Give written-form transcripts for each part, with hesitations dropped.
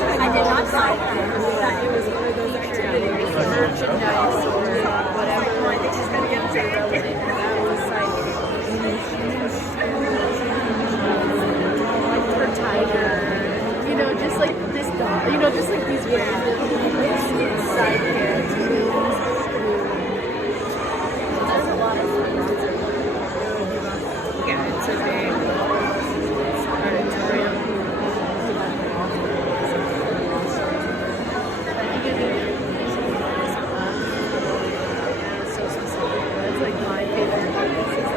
I did not buy that. It was one of those activities, merchandise or whatever. They just gotta get to relevant. That was like her tiger. You know, just like this dog. You know, just like these random side characters. That's a lot of fun. Yeah, it's a big auditorium. So specific. That's like my favorite part. It's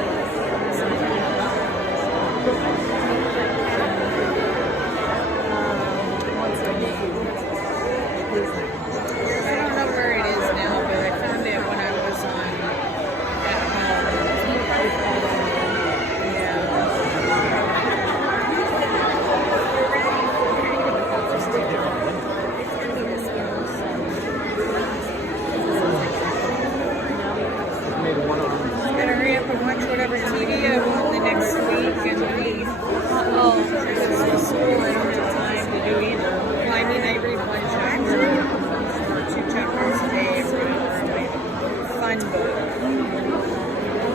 like I don't know where it is now, but I found it when I was at Gotta hurry up and watch whatever TV I want the next week and read. Because it's school, I don't have time to do either. Well, I mean, I read one chapter or 2 chapters a day or whatever. Fun book.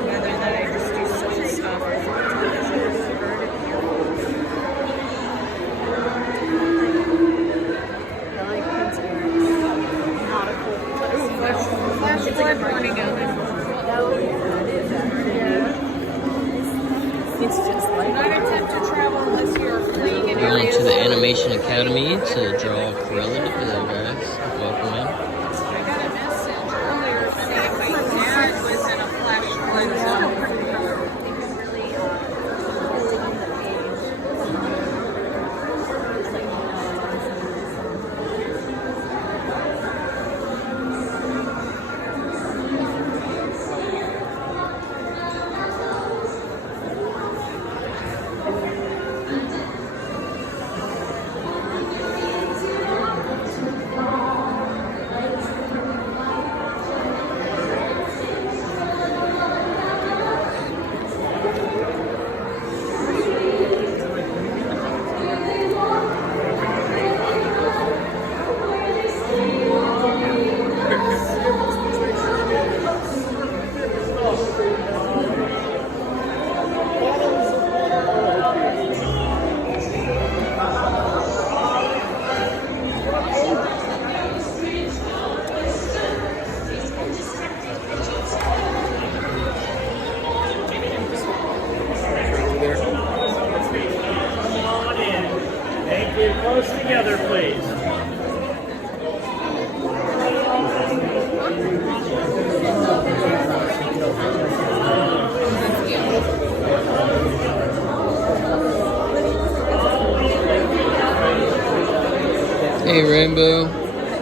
Rather than I just do silly stuff. Flash flood warning out. It's just like Not attempt to travel unless you're fleeing in Going areas to the Animation Academy to draw Cruella de Vil, guys. Welcome in. I got a message earlier saying my dad was in a flash flood zone. Close together, please. Hey, Rainbow.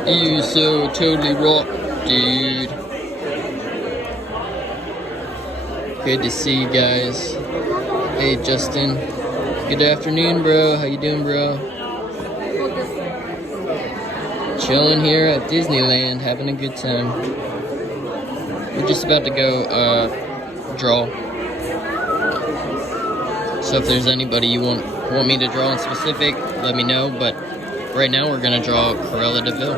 You so totally rock, dude. Good to see you guys. Hey, Justin. Good afternoon, bro. How you doing, bro? Chilling here at Disneyland, having a good time. We're just about to go draw. So if there's anybody you want me to draw in specific, let me know. But right now we're gonna draw Cruella de Vil.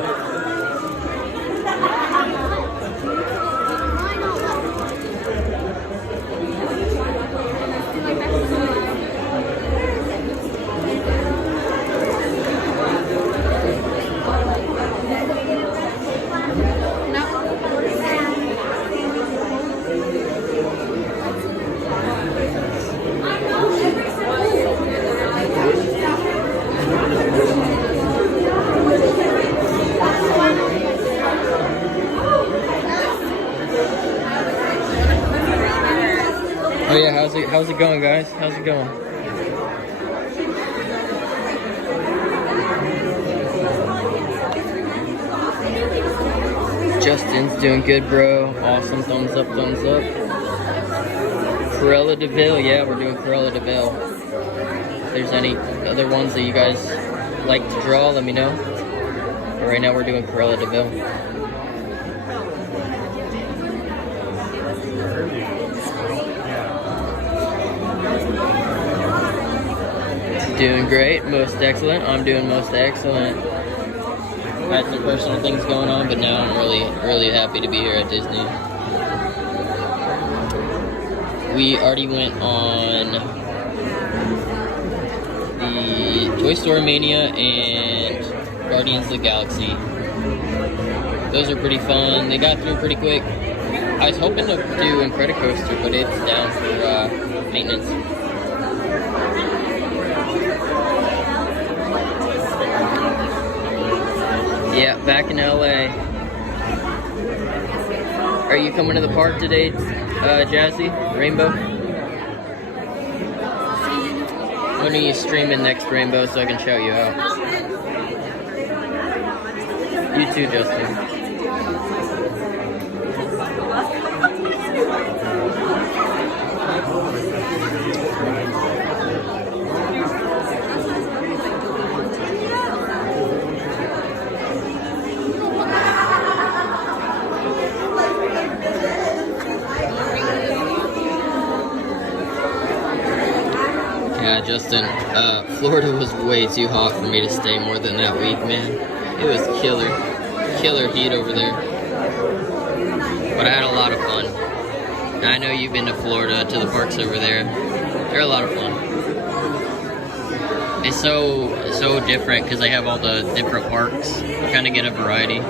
Oh yeah, how's it going, guys? How's it going? Justin's doing good, bro. Awesome, thumbs up, thumbs up. Cruella de Vil, yeah, we're doing Cruella de Vil. If there's any other ones that you guys like to draw, let me know. But right now we're doing Cruella de Vil. Doing great, most excellent. I'm doing most excellent. Had some personal things going on, but now I'm really happy to be here at Disney. We already went on the Toy Story Mania and Guardians of the Galaxy. Those are pretty fun. They got through pretty quick. I was hoping to do Incredicoaster, but it's down for maintenance. Yeah, back in LA. Are you coming to the park today, Jazzy? Rainbow? When are you streaming next, Rainbow, so I can shout you out? You too, Justin. Yeah, Justin, Florida was way too hot for me to stay more than that week, man. It was killer heat over there. But I had a lot of fun. Now, I know you've been to Florida, to the parks over there. They're a lot of fun. It's so different because they have all the different parks. You kind of get a variety.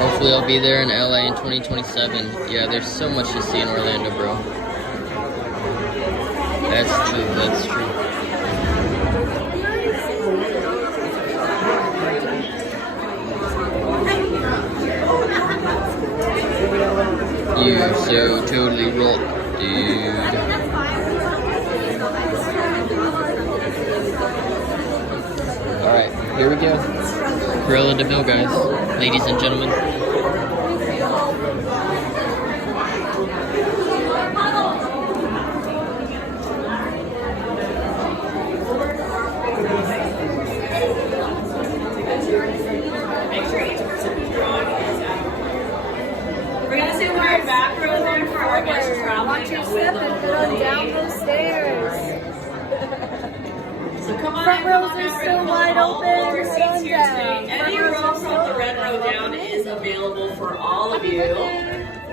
Hopefully I'll be there in LA in 2027. Yeah, there's so much to see in Orlando, bro. That's true, that's true. You so totally rock, dude. Alright, here we go. Cruella de Vil, guys. Ladies and gentlemen. Watch your step and run down those stairs. So come on, Front rows are down, still wide open. All of your seats Run here down. today. Any row from the red row down is available for all of you.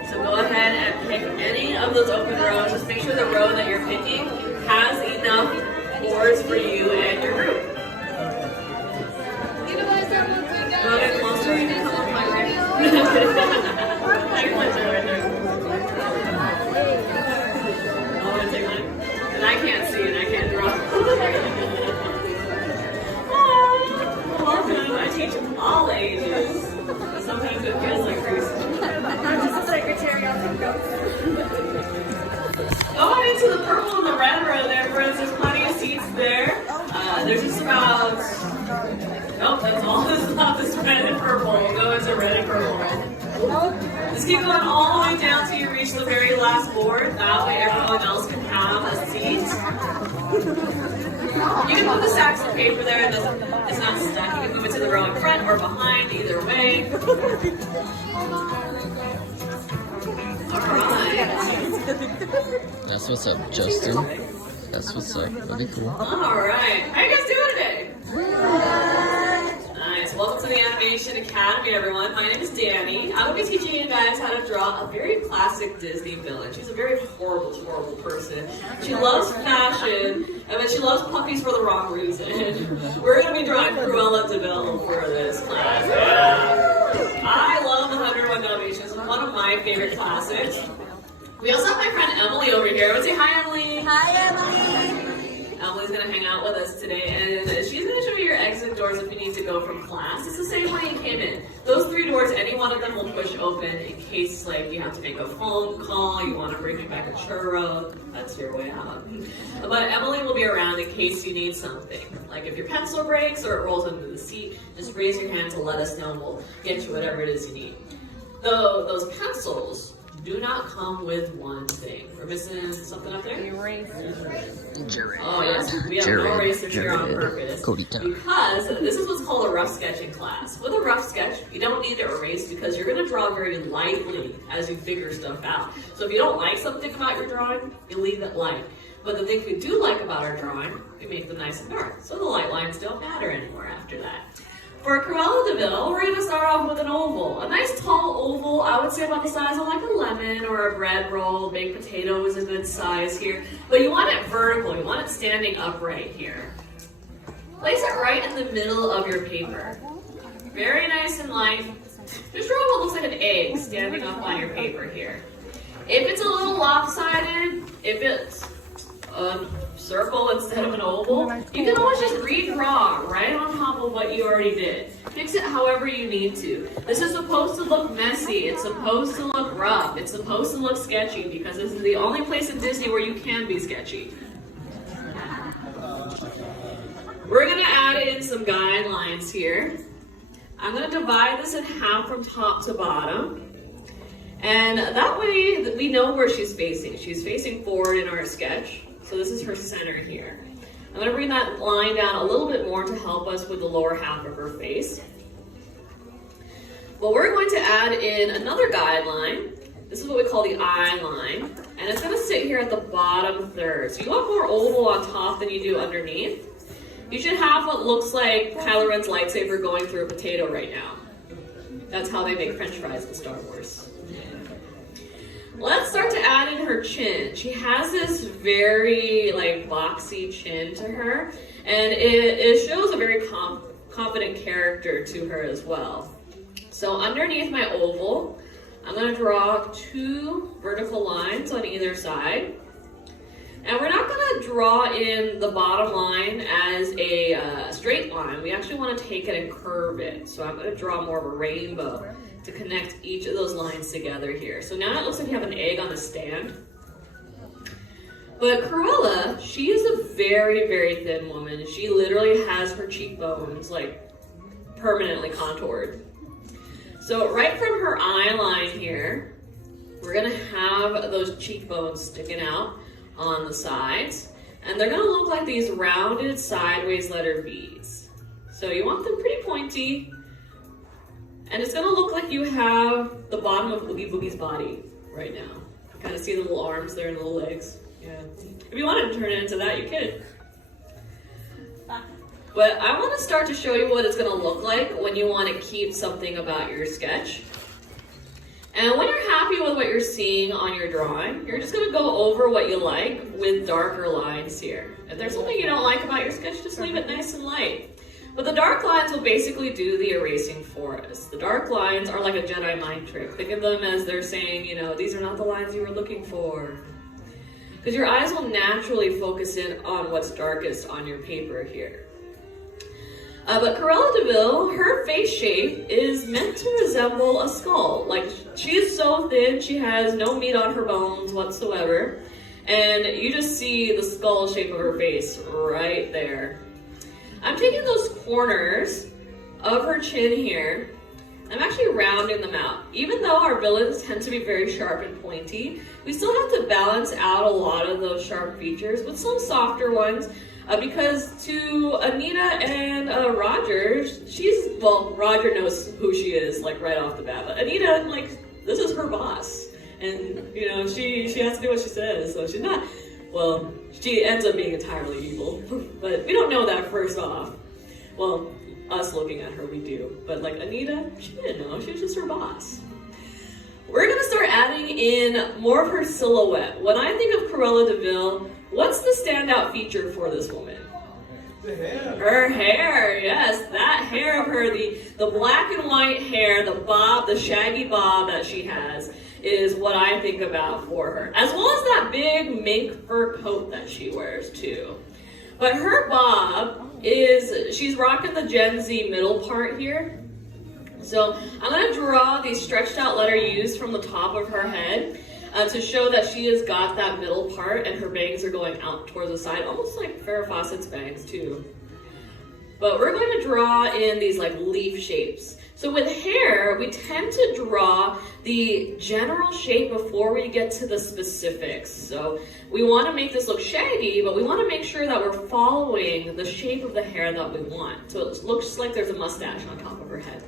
So go ahead and pick any of those open rows. Just make sure the row that you're picking has enough boards for you and your group. Go get closer and come up my right. And I can't see and I can't draw. Welcome. I teach all ages. Sometimes it feels like crazy. I'm just a secretary on the go. Go on into the purple and the red row there, friends. There's plenty of seats there. There's just about... Nope, that's all that's not this red and purple. We'll go into red and purple. Just keep going all the way down till you reach the very last board. That way everyone else can have a seat. You can move the stacks of paper there. It's not stuck. You can move it to the row in front or behind, either way. Alright. That's what's up, Justin. That's what's up. Really cool. Alright. How you guys doing today? Nice. Welcome to the Animation Academy, everyone. My name is Danny. I will be teaching you guys how to draw a very classic Disney villain. She's a very horrible, horrible person. She loves fashion, but she loves puppies for the wrong reason. We're going to be drawing Cruella de Vil for this class. Yeah. I love The 101 Dalmatians. It's one of my favorite classics. We also have my friend Emily over here. Let's say hi, Emily. Hi, Emily. Emily's gonna hang out with us today, and she's gonna show you your exit doors if you need to go from class. It's the same way you came in. Those 3 doors, any one of them will push open in case, like, you have to make a phone call, you want to bring me back a churro. That's your way out. But Emily will be around in case you need something. Like if your pencil breaks or it rolls under the seat, just raise your hand to let us know, and we'll get you whatever it is you need. Though those pencils do not come with one thing. We're missing something up there? Jared. Oh yes, we have no erasers here on purpose. Because this is what's called a rough sketching class. With a rough sketch, you don't need to erase because you're going to draw very lightly as you figure stuff out. So if you don't like something about your drawing, you leave it light. But the things we do like about our drawing, we make them nice and dark. So the light lines don't matter anymore after that. For Cruella de Vil, we're going to start off with an oval. A nice tall oval, I would say about the size of like a lemon or a bread roll. Baked potato is a good size here. But you want it vertical, you want it standing upright here. Place it right in the middle of your paper. Very nice and light. Just draw what looks like an egg standing up on your paper here. If it's a little lopsided, if it's a circle instead of an oval, you can always just redraw right on top of what you already did. Fix it however you need to. This is supposed to look messy. It's supposed to look rough. It's supposed to look sketchy because this is the only place in Disney where you can be sketchy. We're going to add in some guidelines here. I'm going to divide this in half from top to bottom. And that way we know where she's facing. She's facing forward in our sketch. So this is her center here. I'm going to bring that line down a little bit more to help us with the lower half of her face. But we're going to add in another guideline. This is what we call the eye line. And it's going to sit here at the bottom third. So you want more oval on top than you do underneath. You should have what looks like Kylo Ren's lightsaber going through a potato right now. That's how they make French fries in Star Wars. Let's start to add in her chin. She has this very like boxy chin to her, and it shows a very confident character to her as well. So underneath my oval, I'm going to draw 2 vertical lines on either side. And we're not going to draw in the bottom line as a straight line. We actually want to take it and curve it. So I'm going to draw more of a rainbow to connect each of those lines together here. So now it looks like you have an egg on the stand. But Cruella, she is a very, very thin woman. She literally has her cheekbones like permanently contoured. So right from her eye line here, we're going to have those cheekbones sticking out on the sides, and they're going to look like these rounded sideways letter V's. So you want them pretty pointy, and it's going to look like you have the bottom of Oogie Boogie's body right now. You kind of see the little arms there and the little legs. Yeah. If you wanted to turn it into that, you could. But I want to start to show you what it's going to look like when you want to keep something about your sketch. And when you're happy with what you're seeing on your drawing, you're just going to go over what you like with darker lines here. If there's something you don't like about your sketch, just leave it nice and light. But the dark lines will basically do the erasing for us. The dark lines are like a Jedi mind trick. Think of them as they're saying, you know, these are not the lines you were looking for. Because your eyes will naturally focus in on what's darkest on your paper here. But Cruella de Vil, her face shape is meant to resemble a skull. Like, she is so thin, she has no meat on her bones whatsoever. And you just see the skull shape of her face right there. I'm taking those corners of her chin here, I'm actually rounding them out. Even though our villains tend to be very sharp and pointy, we still have to balance out a lot of those sharp features with some softer ones. Because to Anita and Roger, Roger knows who she is, like, right off the bat. But Anita, like, this is her boss. And, you know, she has to do what she says, so she's not, well, she ends up being entirely evil. But we don't know that first off. Well, us looking at her, we do. But, like, Anita, she didn't know. She was just her boss. We're going to start adding in more of her silhouette. When I think of Cruella de Vil, what's the standout feature for this woman? The hair. Her hair, yes. That hair of her, the black and white hair, the bob, the shaggy bob that she has is what I think about for her. As well as that big mink fur coat that she wears, too. But her bob she's rocking the Gen Z middle part here. So I'm going to draw these stretched out letter U's from the top of her head to show that she has got that middle part and her bangs are going out towards the side, almost like Farrah Fawcett's bangs too. But we're going to draw in these like leaf shapes. So with hair, we tend to draw the general shape before we get to the specifics. So we want to make this look shaggy, but we want to make sure that we're following the shape of the hair that we want. So it looks like there's a mustache on top of her head.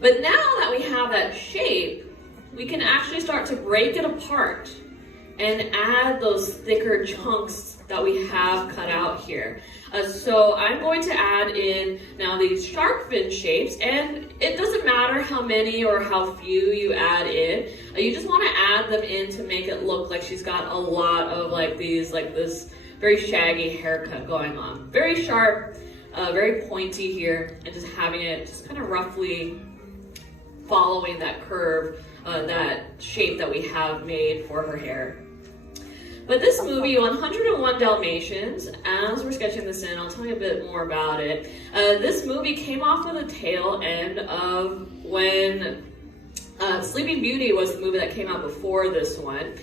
But now that we have that shape, we can actually start to break it apart and add those thicker chunks that we have cut out here. So I'm going to add in now these shark fin shapes, and it doesn't matter how many or how few you add in. You just want to add them in to make it look like she's got a lot of this very shaggy haircut going on. Very sharp, very pointy here, and just having it just kind of roughly following that curve, that shape that we have made for her hair. But this movie, 101 Dalmatians, as we're sketching this in, I'll tell you a bit more about it. This movie came off of the tail end of when Sleeping Beauty was the movie that came out before this one.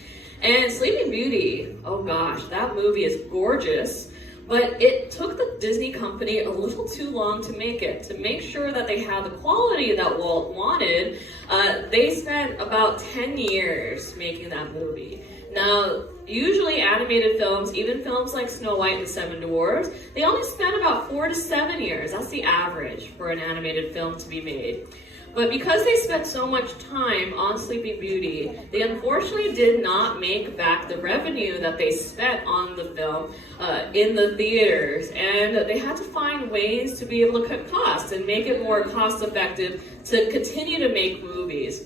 And Sleeping Beauty, oh gosh, that movie is gorgeous. But it took the Disney company a little too long to make it. To make sure that they had the quality that Walt wanted, they spent about 10 years making that movie. Now, usually animated films, even films like Snow White and the Seven Dwarfs, they only spend about 4 to 7 years. That's the average for an animated film to be made. But because they spent so much time on Sleeping Beauty, they unfortunately did not make back the revenue that they spent on the film in the theaters. And they had to find ways to be able to cut costs and make it more cost effective to continue to make movies.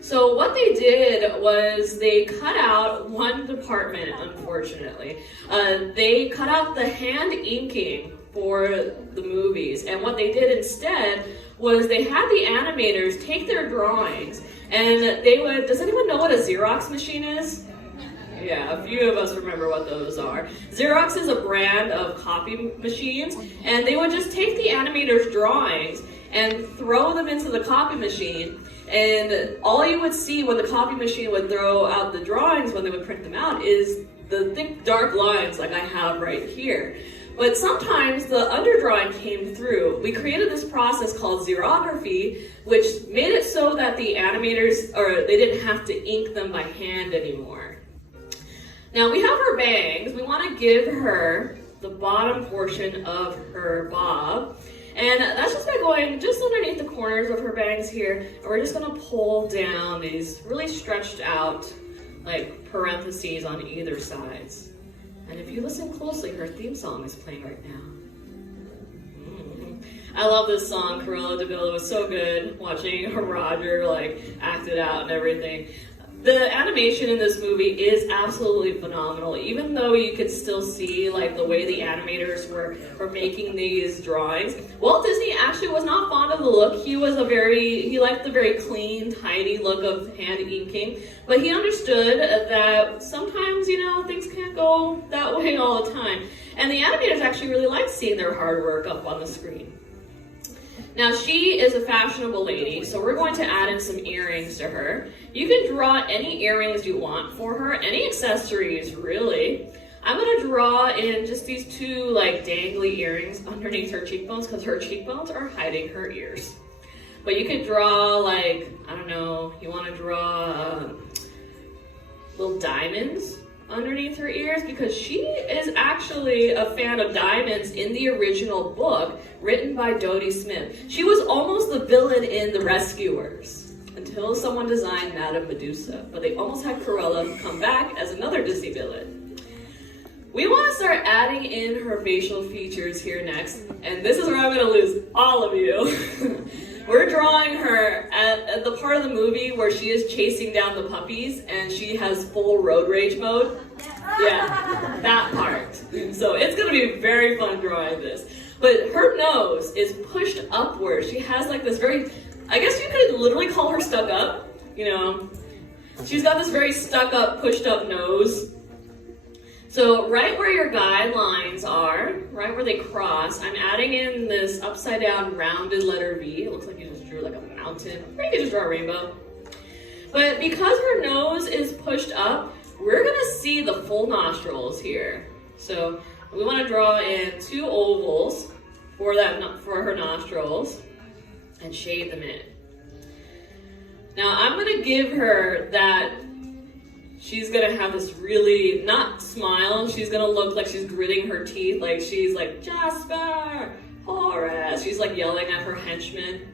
So what they did was they cut out one department, unfortunately. They cut out the hand inking for the movies. And what they did instead was they had the animators take their drawings and they would, does anyone know what a Xerox machine is? Yeah, a few of us remember what those are. Xerox is a brand of copy machines, and they would just take the animators' drawings and throw them into the copy machine, and all you would see when the copy machine would throw out the drawings when they would print them out is the thick dark lines like I have right here. But sometimes the underdrawing came through. We created this process called xerography, which made it so that the animators, they didn't have to ink them by hand anymore. Now we have her bangs. We want to give her the bottom portion of her bob. And that's just by going just underneath the corners of her bangs here. And we're just going to pull down these really stretched out like parentheses on either sides. And if you listen closely, her theme song is playing right now. I love this song, Cruella de Vil. It was so good watching Roger act it out and everything. The animation in this movie is absolutely phenomenal, even though you could still see the way the animators were making these drawings. Walt Disney actually was not fond of the look. He liked the very clean, tidy look of hand inking, but he understood that sometimes, things can't go that way all the time. And the animators actually really liked seeing their hard work up on the screen. Now she is a fashionable lady, so we're going to add in some earrings to her. You can draw any earrings you want for her, any accessories really. I'm gonna draw in just these two like dangly earrings underneath her cheekbones because her cheekbones are hiding her ears. But you could draw like, I don't know, you want to draw little diamonds underneath her ears because she is actually a fan of diamonds in the original book written by Dodie Smith. She was almost the villain in The Rescuers until someone designed Madame Medusa, but they almost had Cruella come back as another Disney villain. We want to start adding in her facial features here next, and this is where I'm going to lose all of you. We're drawing her at the part of the movie where she is chasing down the puppies and she has full road rage mode. Yeah, that part. So it's going to be very fun drawing this. But her nose is pushed upward. She has like this very, I guess you could literally call her stuck up, you know. She's got this very stuck up, pushed up nose. So right where your guidelines are, right where they cross, I'm adding in this upside down rounded letter V. It looks like you just drew like a mountain, or you could just draw a rainbow. But because her nose is pushed up, we're gonna see the full nostrils here. So we wanna draw in two ovals for her nostrils and shade them in. Now I'm gonna give her that. She's gonna have this really, not smile, she's gonna look like she's gritting her teeth, like she's like, Jasper, Horace. She's like yelling at her henchmen.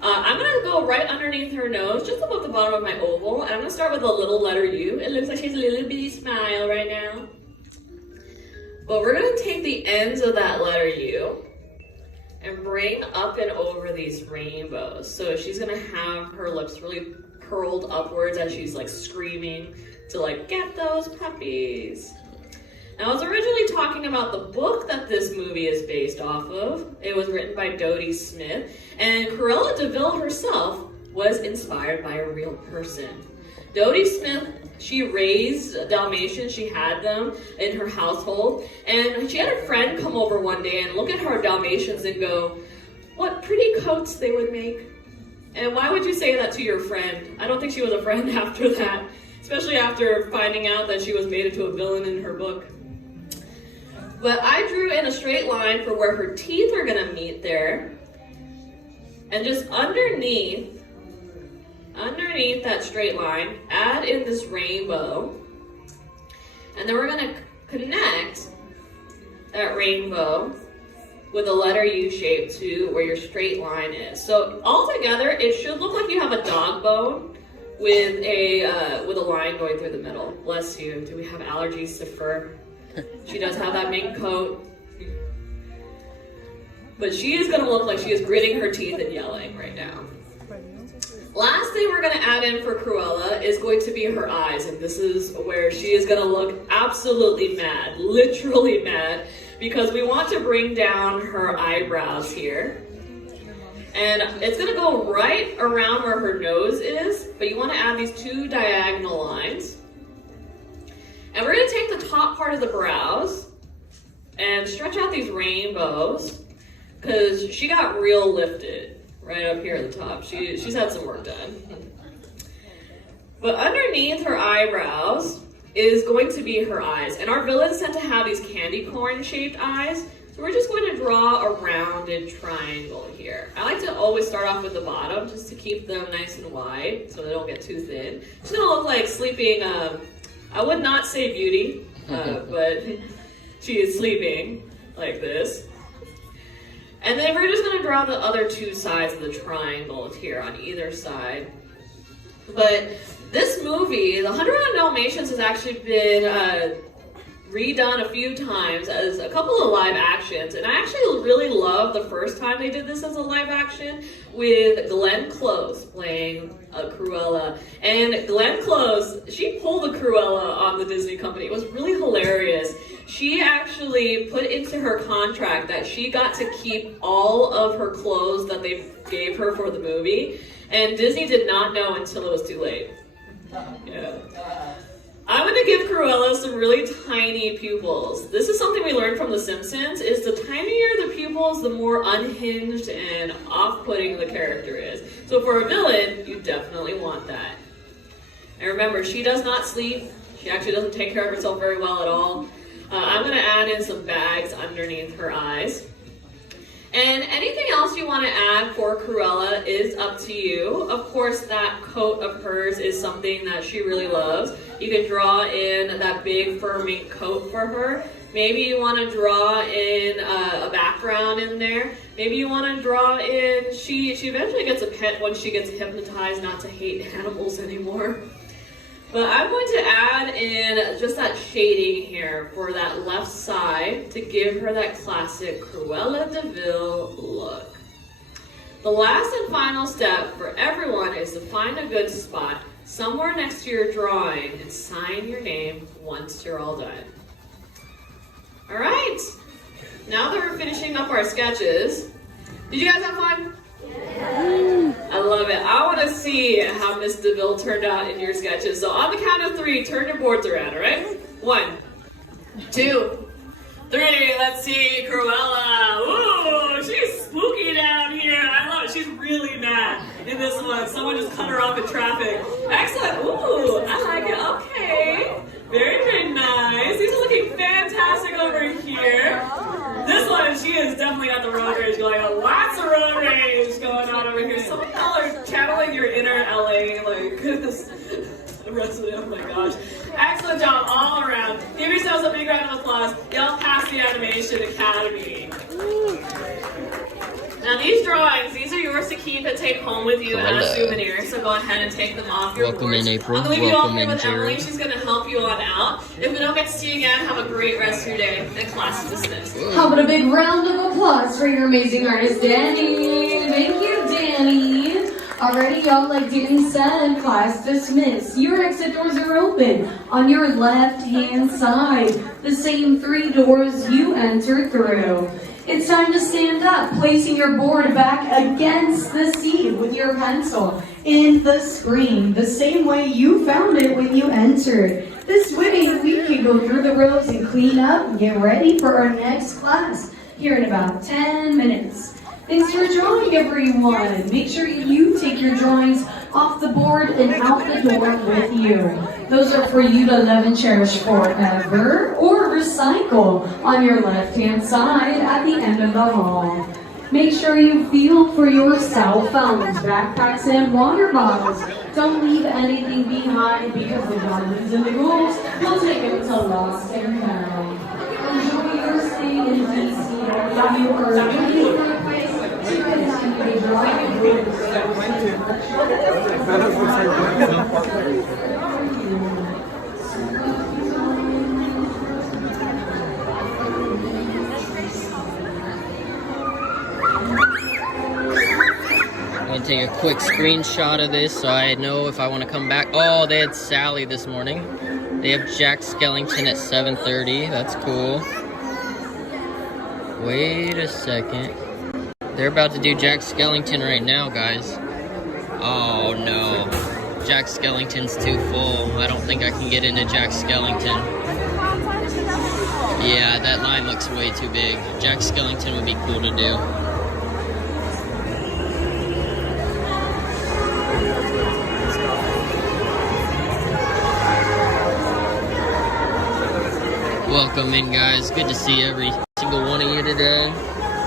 I'm gonna go right underneath her nose, just above the bottom of my oval, and I'm gonna start with a little letter U. It looks like she's a little bitty smile right now. But we're gonna take the ends of that letter U and bring up and over these rainbows. So she's gonna have her lips really curled upwards as she's like screaming to like, get those puppies. Now I was originally talking about the book that this movie is based off of. It was written by Dodie Smith, and Cruella de Vil herself was inspired by a real person. Dodie Smith, she raised Dalmatians, she had them in her household, and she had a friend come over one day and look at her Dalmatians and go, what pretty coats they would make. And why would you say that to your friend? I don't think she was a friend after that, especially after finding out that she was made into a villain in her book. But I drew in a straight line for where her teeth are gonna meet there. And just underneath that straight line, add in this rainbow. And then we're gonna connect that rainbow with a letter U shape to where your straight line is. So all together, it should look like you have a dog bone with a line going through the middle. Bless you. Do we have allergies to fur? She does have that mink coat. But she is gonna look like she is gritting her teeth and yelling right now. Last thing we're gonna add in for Cruella is going to be her eyes, and this is where she is gonna look absolutely mad, literally mad, because we want to bring down her eyebrows here. And it's gonna go right around where her nose is, but you wanna add these two diagonal lines. And we're gonna take the top part of the brows and stretch out these rainbows, because she got real lifted right up here at the top. She's had some work done. But underneath her eyebrows is going to be her eyes. And our villains tend to have these candy corn shaped eyes. So we're just going to draw a rounded triangle here. I like to always start off with the bottom just to keep them nice and wide so they don't get too thin. It's gonna look like sleeping, I would not say Beauty, but she is sleeping like this. And then we're just gonna draw the other two sides of the triangle here on either side. But this movie, The 101 Dalmatians, has actually been redone a few times as a couple of live actions. And I actually really love the first time they did this as a live action with Glenn Close playing Cruella. And Glenn Close, she pulled a Cruella on the Disney company. It was really hilarious. She actually put into her contract that she got to keep all of her clothes that they gave her for the movie. And Disney did not know until it was too late. Yeah. I'm gonna give Cruella some really tiny pupils. This is something we learned from The Simpsons, is the tinier the pupils, the more unhinged and off-putting the character is. So for a villain, you definitely want that. And remember, she does not sleep She actually doesn't take care of herself very well at all. I'm gonna add in some bags underneath her eyes. And anything else you want to add for Cruella is up to you. Of course, that coat of hers is something that she really loves. You can draw in that big fur mink coat for her. Maybe you want to draw in a background in there. Maybe you want to draw in, she eventually gets a pet when she gets hypnotized not to hate animals anymore. But I'm going to add in just that shading here for that left side to give her that classic Cruella de Vil look. The last and final step for everyone is to find a good spot somewhere next to your drawing and sign your name once you're all done. All right, now that we're finishing up our sketches, did you guys have fun? I love it. I want to see how Miss DeVille turned out in your sketches. So on the count of 3, turn your boards around, all right? 1, 2, 3. Let's see, Cruella. Ooh, she's spooky down here. I love it. She's really mad in this one. Someone just cut her off in traffic. Excellent. Ooh, I like it. Okay. Very, very nice. These are looking fantastic over here. This one, she has definitely got the road rage going on. Lots of road rage going on over here. Some of y'all are channeling your inner LA, like, this resident. Oh my gosh. Excellent job all around. Give yourselves a big round of applause. Y'all passed the Animation Academy. Now these drawings, these are yours to keep and take home with you as souvenirs, so go ahead and take them off your boards. Welcome in, April. I'm going to leave you all Welcome here in, with Emily. Jerry. She's going to help you on out. If we don't get to see you again, have a great rest of your day, and class is dismissed. How about a big round of applause for your amazing artist, Danny? Thank you, Danny. Alrighty, y'all, like Danny said, class dismissed. Your exit doors are open on your left-hand side, the same 3 doors you entered through. It's time to stand up, placing your board back against the seat with your pencil in the screen, the same way you found it when you entered. This way, we can go through the rows and clean up and get ready for our next class here in about 10 minutes. Thanks for drawing, everyone. Make sure you take your drawings off the board and out the door with you. Those are for you to love and cherish forever or recycle on your left-hand side at the end of the hall. Make sure you feel for your cell phones, backpacks, and water bottles. Don't leave anything behind because the guardians and the rules will take it to lost and found. Enjoy your stay in DC. If you are looking for a place to continue to draw your books. I'm gonna take a quick screenshot of this so I know if I want to come back. Oh, they had Sally this morning. They have Jack Skellington at 7:30. That's cool. Wait a second. They're about to do Jack Skellington right now, guys. Oh no. Jack Skellington's too full. I don't think I can get into Jack Skellington. Yeah, that line looks way too big. Jack Skellington would be cool to do. Welcome in, guys. Good to see every single one of you today.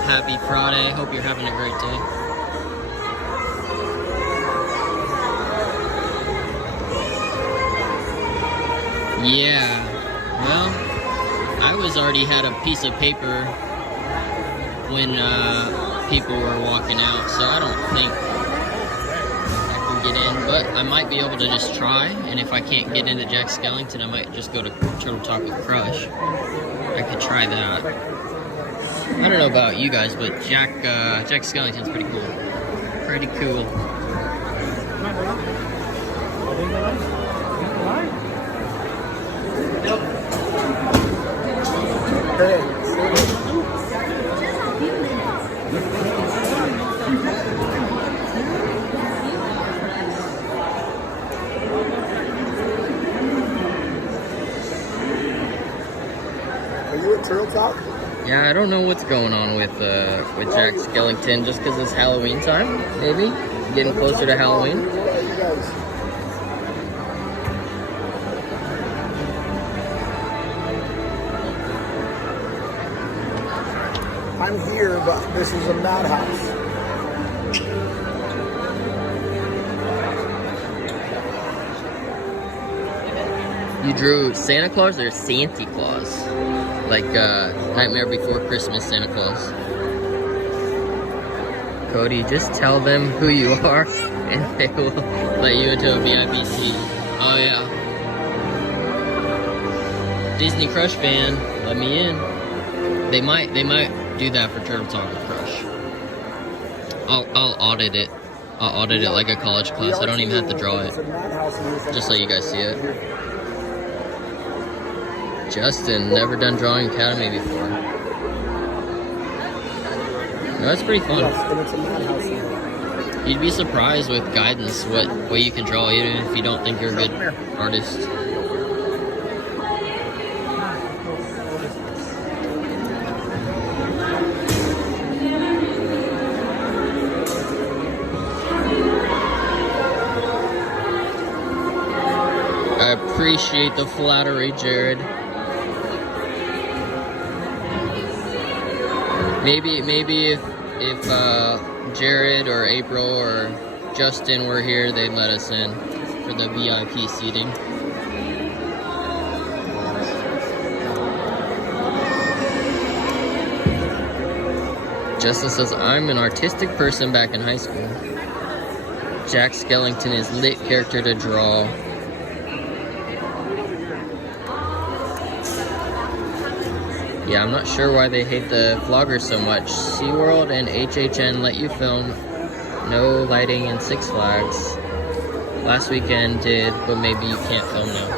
Happy Friday. Hope you're having a great day. Yeah, well, I was already had a piece of paper when people were walking out, so I don't think I can get in, but I might be able to just try, and if I can't get into Jack Skellington, I might just go to Turtle Talk with Crush. I could try that. I don't know about you guys, but Jack Skellington's pretty cool. Pretty cool. Are you at Turtle Talk? Yeah, I don't know what's going on with Jack Skellington, just because it's Halloween time, maybe? Getting closer to Halloween. I'm here, but this is a madhouse. You drew Santa Claus or Santa Claus? Like Nightmare Before Christmas Santa Claus. Cody, just tell them who you are and they will let you into a VIP seat. Oh yeah. Disney Crush fan, let me in. They might do that for Turtle Talk with Crush. I'll audit it. I'll audit it like a college class. I don't even have to draw it. Just so you guys see it. Justin, never done Drawing Academy before. No, that's pretty fun. You'd be surprised with guidance what you can draw, even if you don't think you're a good artist. I appreciate the flattery, Jared. Maybe if Jared or April or Justin were here, they'd let us in for the VIP seating. Justin says, I'm an artistic person back in high school. Jack Skellington is lit character to draw. Yeah, I'm not sure why they hate the vloggers so much. SeaWorld and HHN let you film. No lighting in Six Flags. Last weekend did, but maybe you can't film now.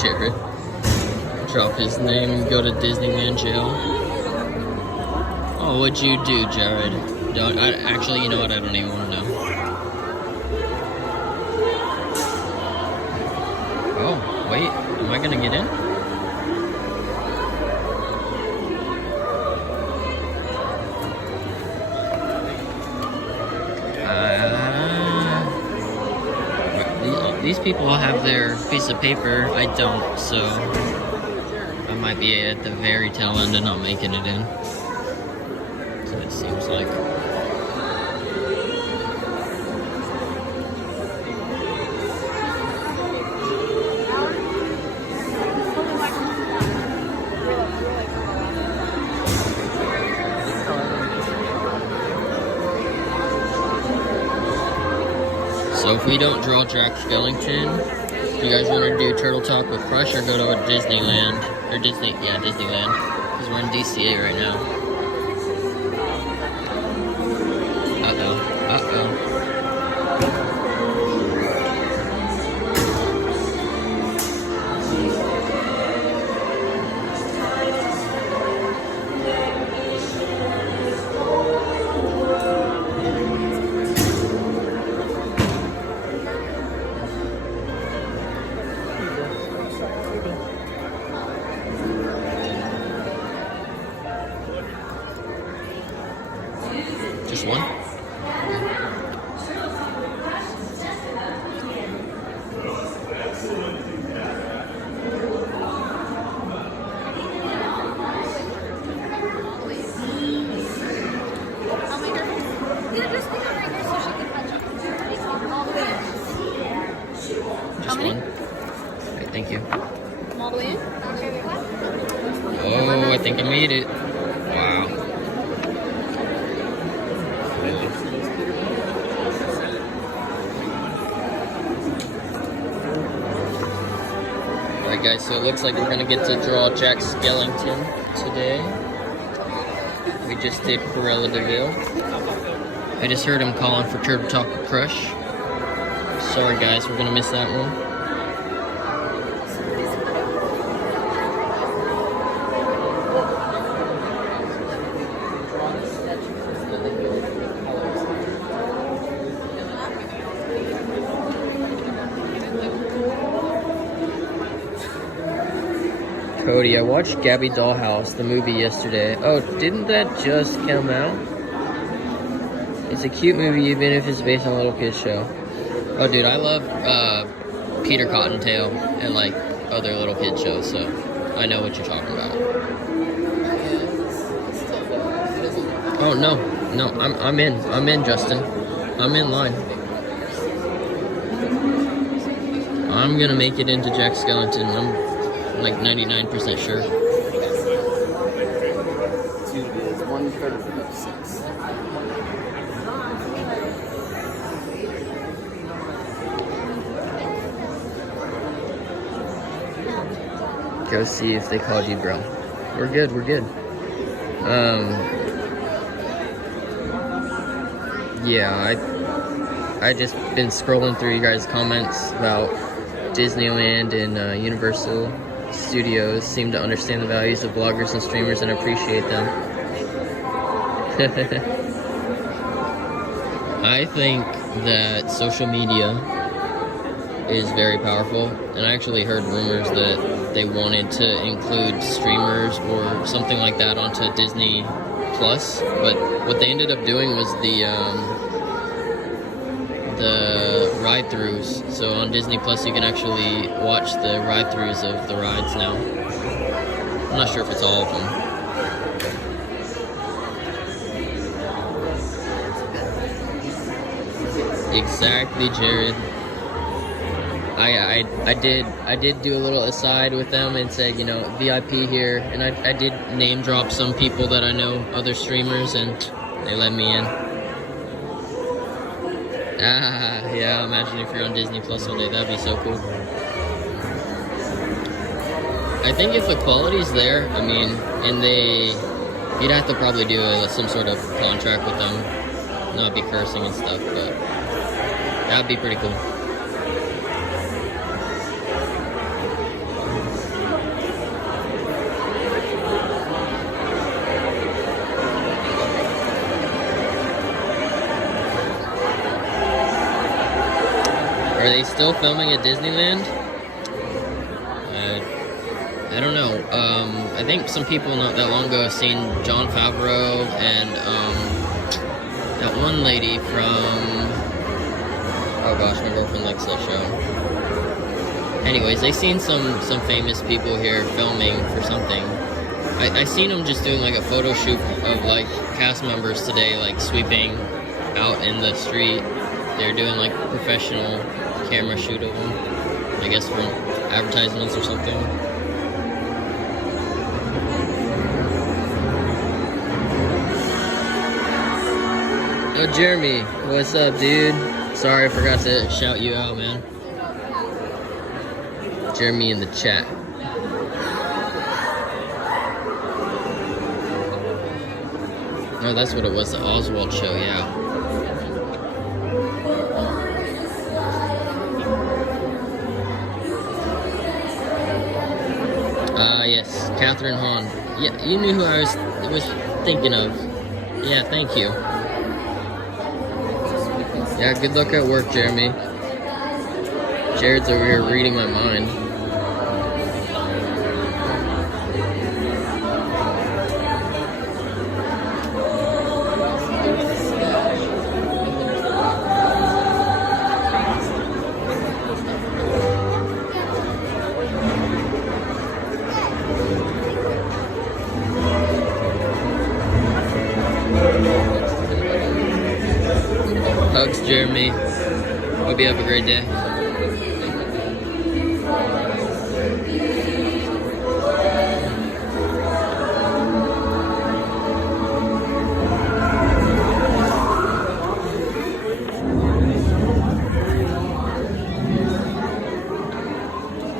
Jared. Drop his name and go to Disneyland jail. Oh, what'd you do, Jared? Actually, you know what? I don't even want to know. Oh, wait. Am I gonna get in? These people have their piece of paper. I don't, so I might be at the very tail end and not making it in. So it seems like. So if we don't draw Jack Skellington, if you guys want to do Turtle Talk with Crush or go to Disneyland, or Disneyland, because we're in DCA right now. Uh-oh. Just one? Just one? Okay, thank you. All the way in? Oh, I think I made it. Wow. Alright guys, so it looks like we're gonna get to draw Jack Skellington today. We just did Cruella de Vil. I just heard him calling for Turtle Talk with Crush. Sorry guys, we're gonna miss that one. Cody, I watched Gabby Dollhouse, the movie, yesterday. Oh, didn't that just come out? It's a cute movie, even if it's based on a little kid's show. Oh, dude, I love Peter Cottontail and like other little kid shows, so I know what you're talking about. Oh no, I'm in, Justin. I'm in line. I'm gonna make it into Jack Skellington. I'm like 99% sure. Go see if they called you bro. We're good. Yeah, I just been scrolling through you guys' comments about Disneyland and Universal Studios seem to understand the values of bloggers and streamers and appreciate them. I think that social media is very powerful, and I actually heard rumors that they wanted to include streamers or something like that onto Disney Plus, but what they ended up doing was the ride-throughs. So on Disney Plus you can actually watch the ride-throughs of the rides now. I'm not sure if it's all of them. Exactly, Jared. I did do a little aside with them and said, you know, VIP here, and I did name drop some people that I know, other streamers, and they let me in. Yeah, imagine if you're on Disney Plus all day, that'd be so cool. I think if the quality's there, I mean, and you'd have to probably do some sort of contract with them, not be cursing and stuff, but that'd be pretty cool. Are they still filming at Disneyland? I don't know. I think some people not that long ago have seen Jon Favreau and that one lady from... Oh gosh, my girlfriend likes that show. Anyways, they seen some famous people here filming for something. I seen them just doing like a photo shoot of like cast members today, like sweeping out in the street. They're doing like professional camera shoot of them, I guess from advertisements or something. Oh, Jeremy, what's up, dude? Sorry, I forgot to shout you out, man. Jeremy in the chat. Oh, that's what it was, the Oswald show, yeah. Yes, Catherine Hahn. Yeah, you knew who I was thinking of. Yeah, thank you. Yeah, good luck at work, Jeremy. Jared's over here reading my mind. Hugs, Jeremy. Hope you have a great day.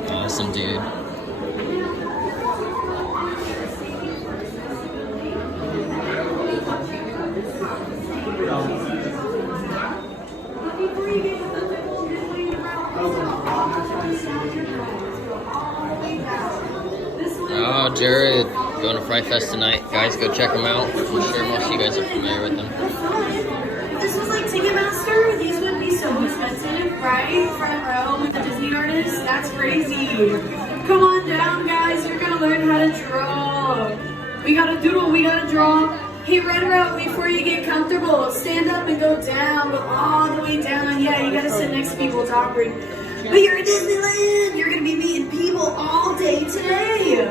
Awesome, dude. Oh, Jared, going to Fry Fest tonight. Guys, go check them out. I'm sure most of you guys are familiar with them. This was like Ticketmaster. These would be so expensive, right? Front row with the Disney artists. That's crazy. Come on down, guys. You're gonna learn how to draw. We gotta doodle, we gotta draw. Hey, Red Row, before you get comfortable, stand up and go down, go all the way down. Yeah, you gotta sit next to people, it's awkward. But you're at Disneyland. You're gonna be meeting people all day today.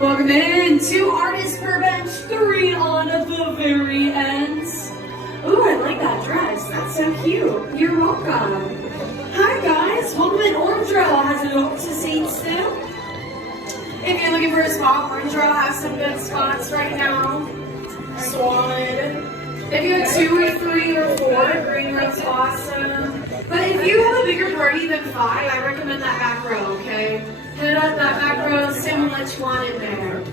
Welcome in. 2 artists per bench, 3 on at the very ends. Ooh, I like that dress. That's so cute. You're welcome. Hi, guys. Welcome in. Orange Row has it up to seats too. If you're looking for a spot, Orange Row has some good spots right now. Solid. If you have 2 or 3 or 4, green room's awesome. But if you have a bigger party than 5, I recommend that back row, okay? Hit up that back row, Sam will let you on in there.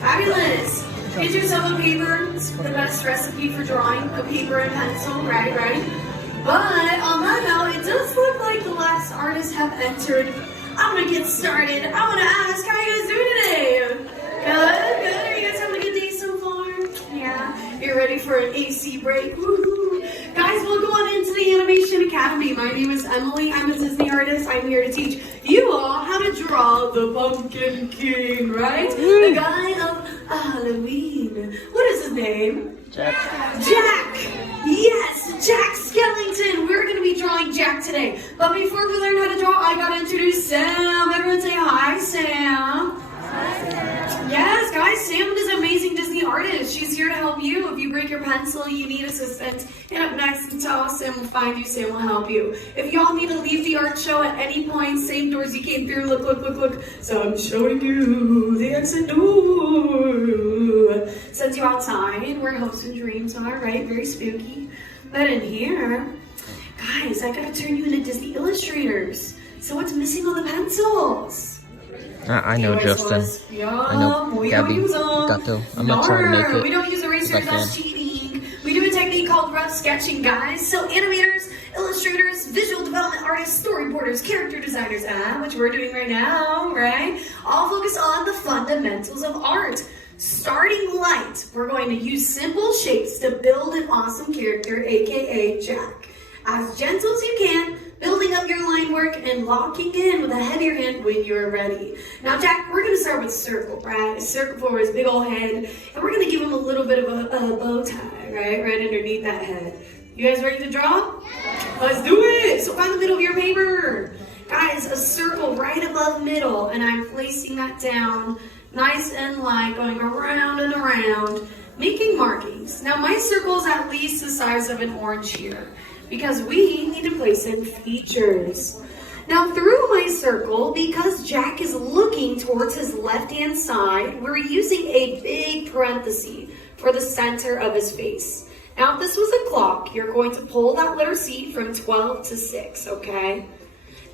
Fabulous. Get yourself a paper. It's the best recipe for drawing. A paper and pencil, right? But on that note, it does look like the last artists have entered. I'm gonna get started. I wanna ask, how you guys doing today? Good. Are you guys having a good day so far? Yeah. You're ready for an AC break? Woo-hoo. Guys, we'll go on into the Animation Academy. My name is Emily. I'm a Disney artist. I'm here to teach you all how to draw the Pumpkin King, right? The guy of Halloween. What is his name? Jack. Yes, Jack Skellington. We're going to be drawing Jack today. But before we learn how to draw, I got to introduce Sam. Everyone say hi, Sam. Yes, guys, Sam is an amazing Disney artist. She's here to help you. If you break your pencil, you need assistance. And up next and tell us, Sam will find you, Sam will help you. If y'all need to leave the art show at any point, same doors you came through, look. So I'm showing you the exit door. Sends you outside where hopes and dreams are, right? Very spooky. But in here, guys, I gotta turn you into Disney illustrators. So what's missing on the pencils? I know, Justin. I know, Gabby. Gato. I'm gonna try to make it. We don't use erasers, that's cheating. We do a technique called rough sketching, guys. So animators, illustrators, visual development artists, storyboarders, character designers, which we're doing right now, right? All focus on the fundamentals of art. Starting light, we're going to use simple shapes to build an awesome character, aka Jack. As gentle as you can, building up your line work and locking in with a heavier hand when you're ready. Now, Jack, we're going to start with circle, right? A circle for his big old head, and we're going to give him a little bit of a bow tie, right underneath that head. You guys ready to draw? Let's do it! So find the middle of your paper. Guys, a circle right above middle, and I'm placing that down nice and light, going around and around, making markings. Now, my circle is at least the size of an orange here, because we need to place in features. Now through my circle, because Jack is looking towards his left-hand side, we're using a big parenthesis for the center of his face. Now if this was a clock, you're going to pull that letter C from 12 to 6, okay?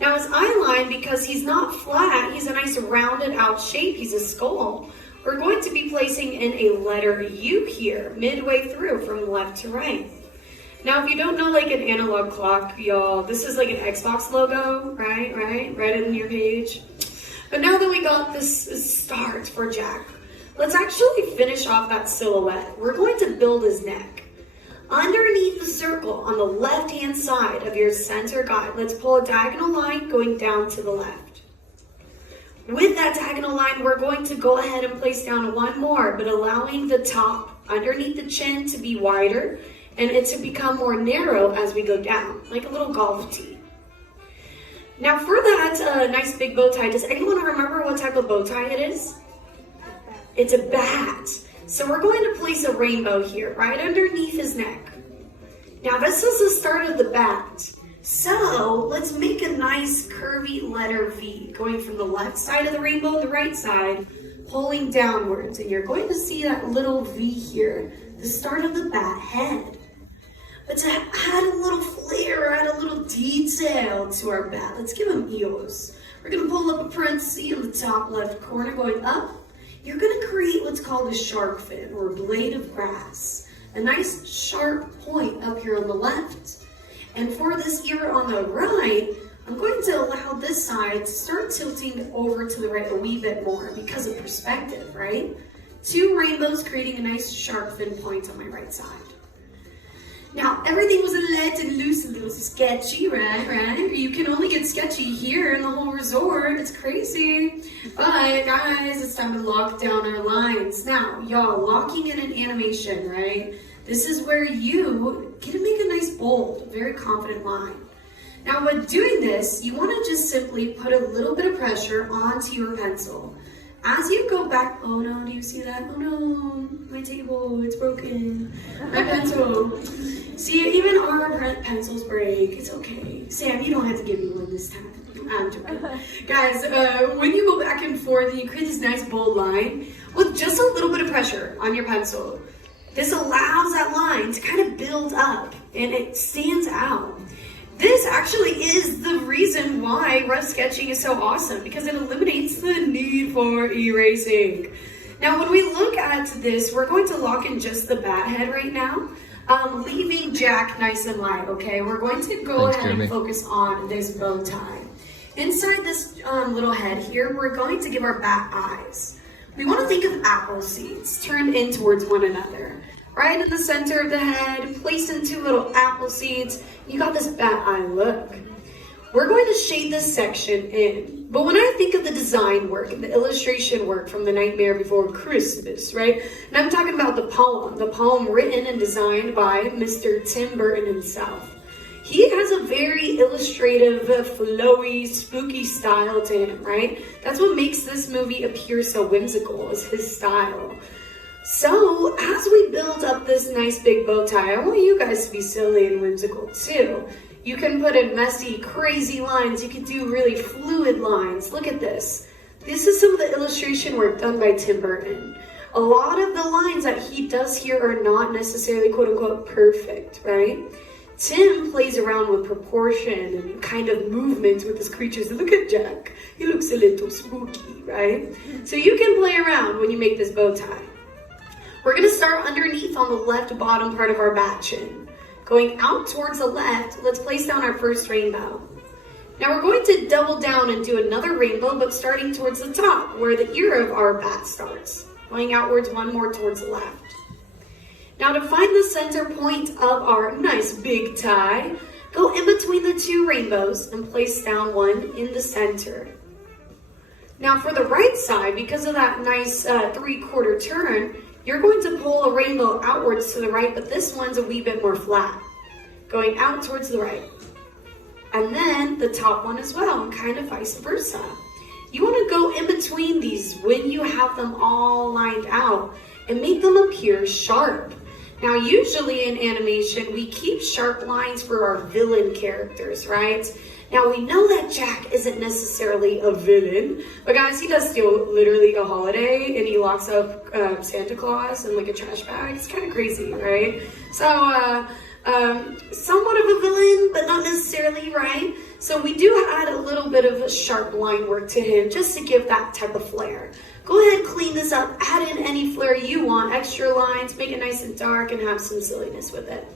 Now his eye line, because he's not flat, he's a nice rounded out shape, he's a skull. We're going to be placing in a letter U here, midway through from left to right. Now, if you don't know like an analog clock, y'all, this is like an Xbox logo, right in your page. But now that we got this start for Jack, let's actually finish off that silhouette. We're going to build his neck. Underneath the circle on the left-hand side of your center guide, let's pull a diagonal line going down to the left. With that diagonal line, we're going to go ahead and place down one more, but allowing the top underneath the chin to be wider and it to become more narrow as we go down, like a little golf tee. Now for that nice big bow tie, does anyone remember what type of bow tie it is? It's a bat. So we're going to place a rainbow here, right underneath his neck. Now this is the start of the bat. So let's make a nice curvy letter V, going from the left side of the rainbow to the right side, pulling downwards. And you're going to see that little V here, the start of the bat head. But to add a little flair, add a little detail to our bat, let's give him ears. We're going to pull up a parenthesis in the top left corner going up. You're going to create what's called a shark fin or a blade of grass. A nice sharp point up here on the left. And for this ear on the right, I'm going to allow this side to start tilting over to the right a wee bit more because of perspective, right? 2 rainbows creating a nice sharp fin point on my right side. Now, everything was let and loose, a little sketchy, right? You can only get sketchy here in the whole resort. It's crazy. But, guys, it's time to lock down our lines. Now, y'all, locking in an animation, right? This is where you get to make a nice, bold, very confident line. Now, when doing this, you want to just simply put a little bit of pressure onto your pencil. As you go back, oh no, do you see that? Oh no, my table, it's broken. My pencil. See, even our pencils break. It's okay. Sam, you don't have to give me one this time. I'm joking. Guys, when you go back and forth and you create this nice bold line with just a little bit of pressure on your pencil, this allows that line to kind of build up and it stands out. This actually is the reason why rough sketching is so awesome, because it eliminates the need for erasing. Now, when we look at this, we're going to lock in just the bat head right now, leaving Jack nice and light, okay? We're going to go ahead and focus on this bow tie. Inside this little head here, we're going to give our bat eyes. We want to think of apple seeds turned in towards one another. Right in the center of the head, placed in two little apple seeds, you got this bat eye look. We're going to shade this section in, but when I think of the design work and the illustration work from The Nightmare Before Christmas, right? And I'm talking about the poem written and designed by Mr. Tim Burton himself. He has a very illustrative, flowy, spooky style to him, right? That's what makes this movie appear so whimsical, is his style. So, as we build up this nice big bow tie, I want you guys to be silly and whimsical too. You can put in messy, crazy lines. You can do really fluid lines. Look at this. This is some of the illustration work done by Tim Burton. A lot of the lines that he does here are not necessarily quote-unquote perfect, right? Tim plays around with proportion and kind of movements with his creatures. Look at Jack. He looks a little spooky, right? So you can play around when you make this bow tie. We're going to start underneath on the left bottom part of our bat chin. Going out towards the left, let's place down our first rainbow. Now we're going to double down and do another rainbow, but starting towards the top, where the ear of our bat starts. Going outwards one more towards the left. Now to find the center point of our nice big tie, go in between the two rainbows and place down one in the center. Now for the right side, because of that nice 3/4 turn, you're going to pull a rainbow outwards to the right, but this one's a wee bit more flat. Going out towards the right. And then the top one as well, and kind of vice versa. You want to go in between these when you have them all lined out and make them appear sharp. Now, usually in animation, we keep sharp lines for our villain characters, right? Now, we know that Jack isn't necessarily a villain, but guys, he does steal literally a holiday, and he locks up Santa Claus in like a trash bag. It's kind of crazy, right? So, somewhat of a villain, but not necessarily, right? So we do add a little bit of a sharp line work to him just to give that type of flair. Go ahead, clean this up, add in any flair you want, extra lines, make it nice and dark, and have some silliness with it.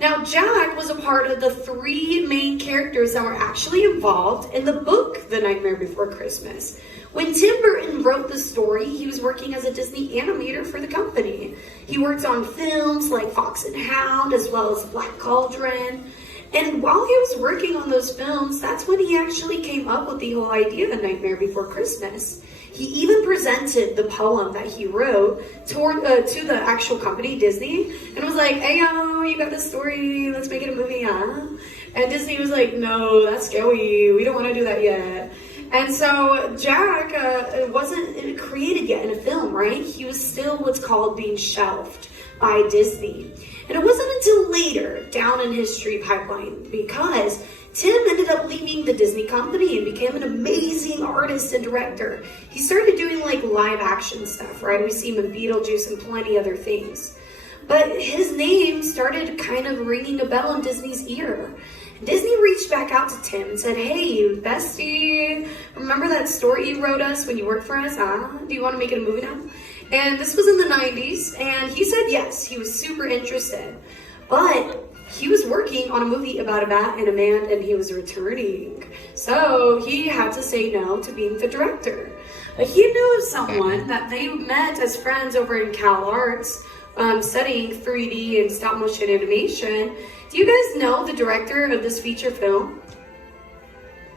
Now, Jack was a part of the 3 main characters that were actually involved in the book, The Nightmare Before Christmas. When Tim Burton wrote the story, he was working as a Disney animator for the company. He worked on films like Fox and Hound, as well as Black Cauldron. And while he was working on those films, that's when he actually came up with the whole idea of The Nightmare Before Christmas. He even presented the poem that he wrote to the actual company, Disney, and was like, hey, yo, you got this story, let's make it a movie, huh? And Disney was like, no, that's scary, we don't want to do that yet. And so Jack wasn't created yet in a film, right? He was still what's called being shelved by Disney. And it wasn't until later, down in history pipeline, because Tim ended up leaving the Disney company and became an amazing artist and director. He started doing like live action stuff, right? We see him in Beetlejuice and plenty other things. But his name started kind of ringing a bell in Disney's ear. Disney reached back out to Tim and said, hey, bestie, remember that story you wrote us when you worked for us? Do you want to make it a movie now? And this was in the 90s, and he said yes, he was super interested. But he was working on a movie about a bat and a man, and he was returning. So he had to say no to being the director. But he knew of someone that they met as friends over in Cal Arts, studying 3D and stop motion animation. Do you guys know the director of this feature film?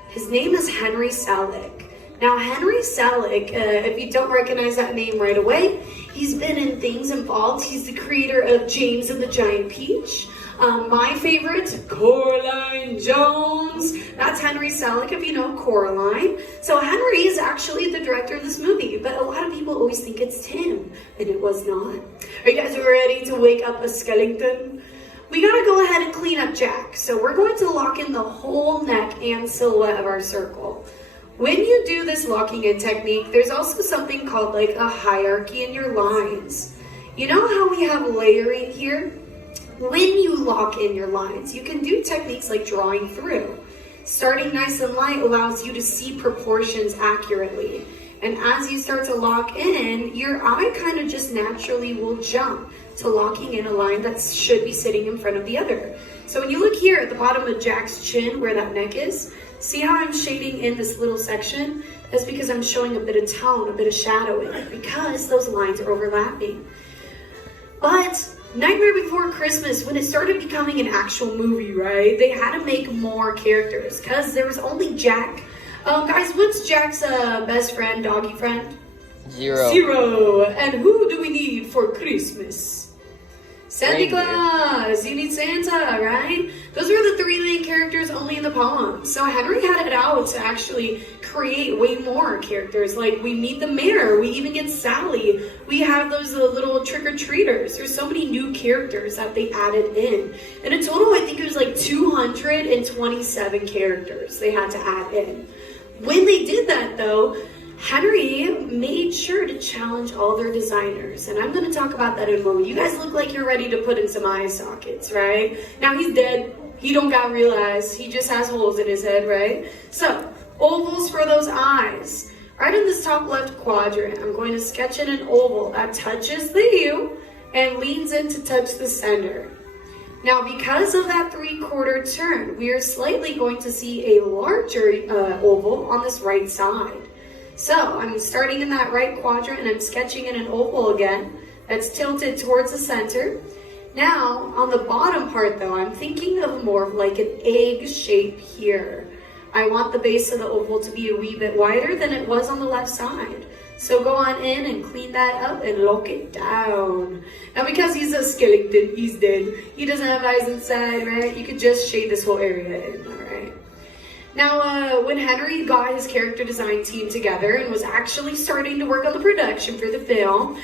His name is Henry Selick. Now, Henry Selick, if you don't recognize that name right away, he's been in things involved. He's the creator of James and the Giant Peach. My favorite, Coraline Jones. That's Henry Selick, if you know Coraline. So Henry is actually the director of this movie, but a lot of people always think it's Tim, and it was not. Are you guys ready to wake up a skeleton? We gotta go ahead and clean up Jack. So we're going to lock in the whole neck and silhouette of our circle. When you do this locking in technique, there's also something called like a hierarchy in your lines. You know how we have layering here? When you lock in your lines, you can do techniques like drawing through. Starting nice and light allows you to see proportions accurately. And as you start to lock in, your eye kind of just naturally will jump to locking in a line that should be sitting in front of the other. So when you look here at the bottom of Jack's chin, where that neck is, see how I'm shading in this little section? That's because I'm showing a bit of tone, a bit of shadow in it, because those lines are overlapping. But Nightmare Before Christmas, when it started becoming an actual movie, right, they had to make more characters, because there was only Jack. Guys, what's Jack's best friend, doggy friend? Zero. Zero. And who do we need for Christmas? Santa Claus. You need Santa, right? Those are the three main characters only in the poem. So Henry had it out to actually create way more characters. Like, we meet the mayor. We even get Sally. We have those little trick-or-treaters. There's so many new characters that they added in. And in total, I think it was like 227 characters they had to add in. When they did that, though, Henry made sure to challenge all their designers, and I'm going to talk about that in a moment. You guys look like you're ready to put in some eye sockets, right? Now he's dead. He don't got real eyes. He just has holes in his head, right? So, ovals for those eyes. Right in this top left quadrant, I'm going to sketch in an oval that touches the U and leans in to touch the center. Now, because of that 3/4 turn, we are slightly going to see a larger oval on this right side. So I'm starting in that right quadrant and I'm sketching in an oval again that's tilted towards the center. Now on the bottom part though, I'm thinking of more of like an egg shape here. I want the base of the oval to be a wee bit wider than it was on the left side. So go on in and clean that up and lock it down. Now because he's a skeleton, he's dead. He doesn't have eyes inside, right? You could just shade this whole area in, all right? Now, when Henry got his character design team together and was actually starting to work on the production for the film,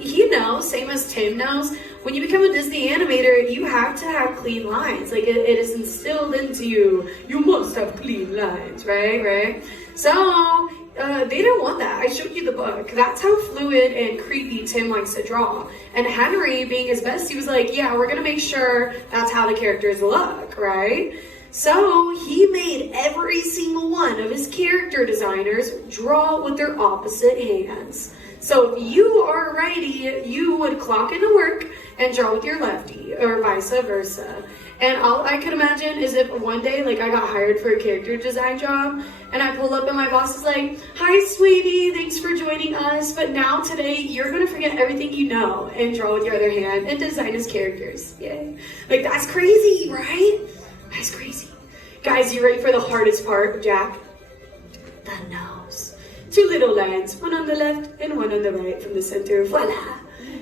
he knows, same as Tim knows, when you become a Disney animator, you have to have clean lines. Like, it is instilled into you. You must have clean lines, right? So, they didn't want that. I showed you the book. That's how fluid and creepy Tim likes to draw. And Henry, being his best, he was like, yeah, we're going to make sure that's how the characters look, right? So he made every single one of his character designers draw with their opposite hands. So if you are a righty, you would clock into work and draw with your lefty, or vice versa. And all I could imagine is if one day, like, I got hired for a character design job, and I pull up and my boss is like, hi, sweetie, thanks for joining us, but now today, you're going to forget everything you know and draw with your other hand and design his characters. Yay. Like, that's crazy, right? That's crazy. Guys, you ready for the hardest part of Jack? The nose. 2 little lines, one on the left and one on the right from the center. Voila!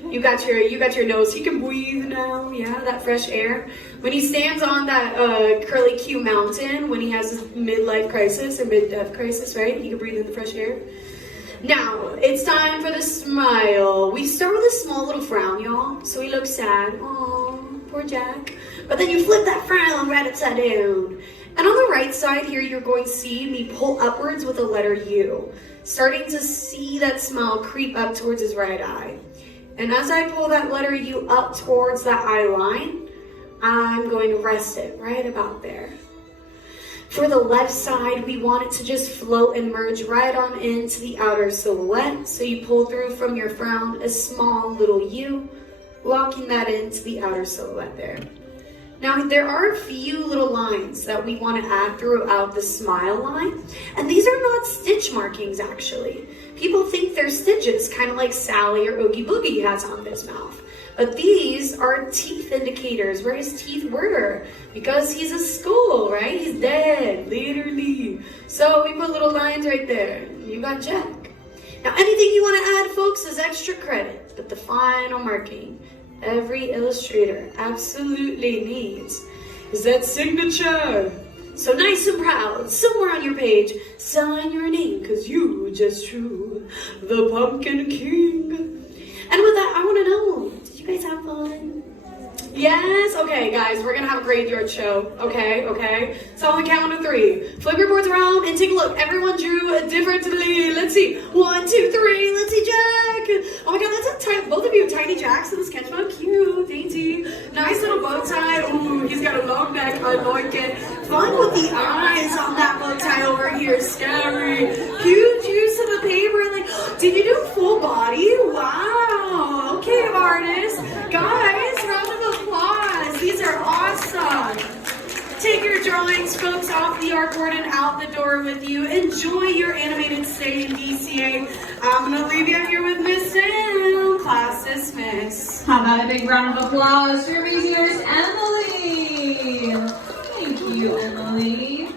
You got your nose. He can breathe now. Yeah, that fresh air. When he stands on that curly Q mountain, when he has his midlife crisis or mid-death crisis, right? He can breathe in the fresh air. Now, it's time for the smile. We start with a small little frown, y'all. So he looks sad. Aw, poor Jack. But then you flip that frown right upside down. And on the right side here, you're going to see me pull upwards with the letter U. Starting to see that smile creep up towards his right eye. And as I pull that letter U up towards that eye line, I'm going to rest it right about there. For the left side, we want it to just float and merge right on into the outer silhouette. So you pull through from your frown a small little U, locking that into the outer silhouette there. Now, there are a few little lines that we want to add throughout the smile line, and these are not stitch markings, actually. People think they're stitches, kind of like Sally or Oogie Boogie has on his mouth. But these are teeth indicators, where his teeth were, because he's a skull, right? He's dead, literally. So we put little lines right there. You got Jack. Now anything you want to add, folks, is extra credit, but the final marking every illustrator absolutely needs is that signature. So nice and proud, somewhere on your page, sign your name, cause you just drew the Pumpkin King. And with that, I wanna know, did you guys have fun? Yes? Okay, guys, we're gonna have a graveyard show, okay? So on the count of 3, flip your boards around and take a look. Everyone drew differently. Let's see, 1, 2, 3, let's see Jack. Oh my God, that's a both of you tiny Jacks in the sketch book. Cute, dainty, nice little bow tie. Ooh, he's got a long neck, I like it. Fun with the eyes on that bow tie over here, scary. Huge use of the paper, like, did you do full body? Wow, okay, artists. Guys, round of applause. These are awesome. Take your drawings, folks, off the artboard and out the door with you. Enjoy your animated stay in DCA. I'm going to leave you here with Miss Sam. Class dismissed. How about a big round of applause for amazing artist Emily? Thank you, Emily.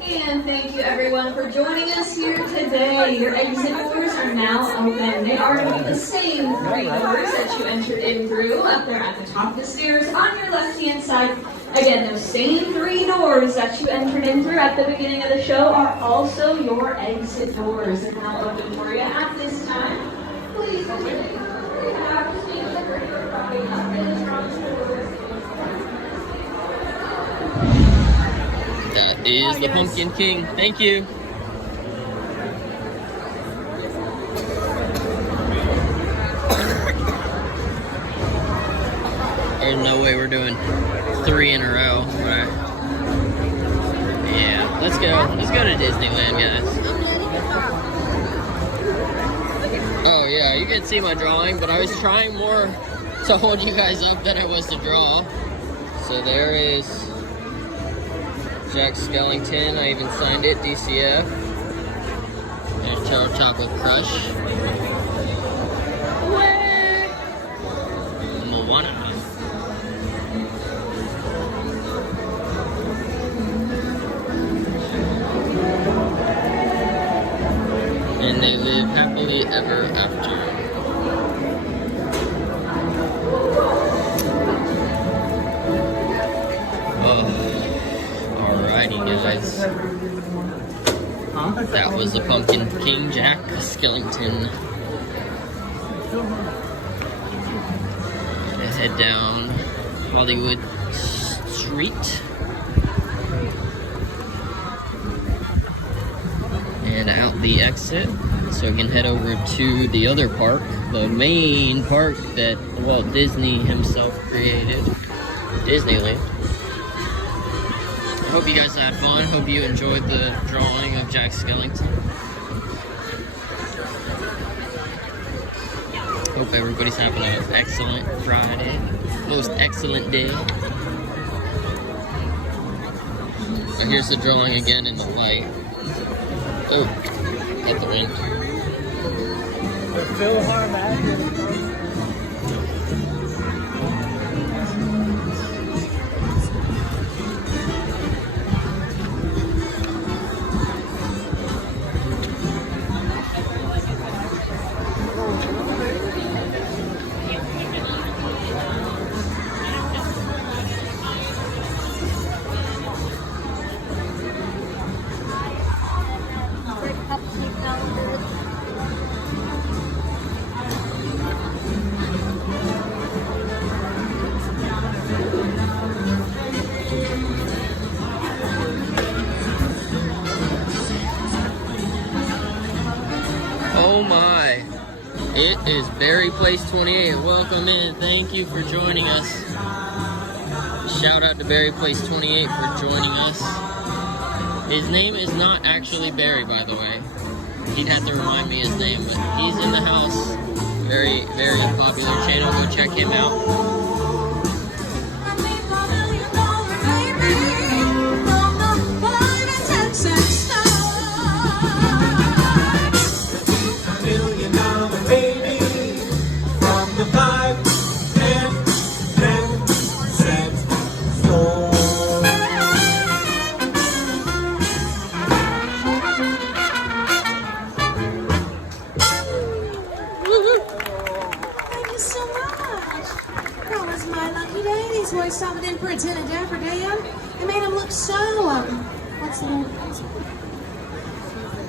And thank you everyone for joining us here today. Your exit doors are now open. They are going to be the same 3 doors that you entered in through up there at the top of the stairs on your left-hand side. Again, those same 3 doors that you entered in through at the beginning of the show are also your exit doors. They're now open for you at this time. Please don't forget to That is the Pumpkin King. Thank you. There's no way we're doing 3 in a row. Right? Yeah, let's go. Let's go to Disneyland, guys. Oh yeah, you can see my drawing, but I was trying more to hold you guys up than I was to draw. So there is Jack Skellington. I even signed it, DCF. There's Chocolate Chocolate Crush. Moana. And they live happily ever after. Alrighty, guys. That was the Pumpkin King, Jack Skellington. Head down Hollywood Street. And out the exit. So we can head over to the other park, the main park that Walt Disney himself created, Disneyland. I hope you guys had fun. Hope you enjoyed the drawing of Jack Skellington. Hope everybody's having an excellent Friday. Most excellent day. So here's the drawing again in the light. Oh, got the wind. The Philharmonic. Oh my, it is Berry Place 28. Welcome in. Thank you for joining us. Shout out to Berry Place 28 for joining us. His name is not actually Barry, by the way. He'd have to remind me his name, but he's in the house. Very, very popular channel. Go check him out.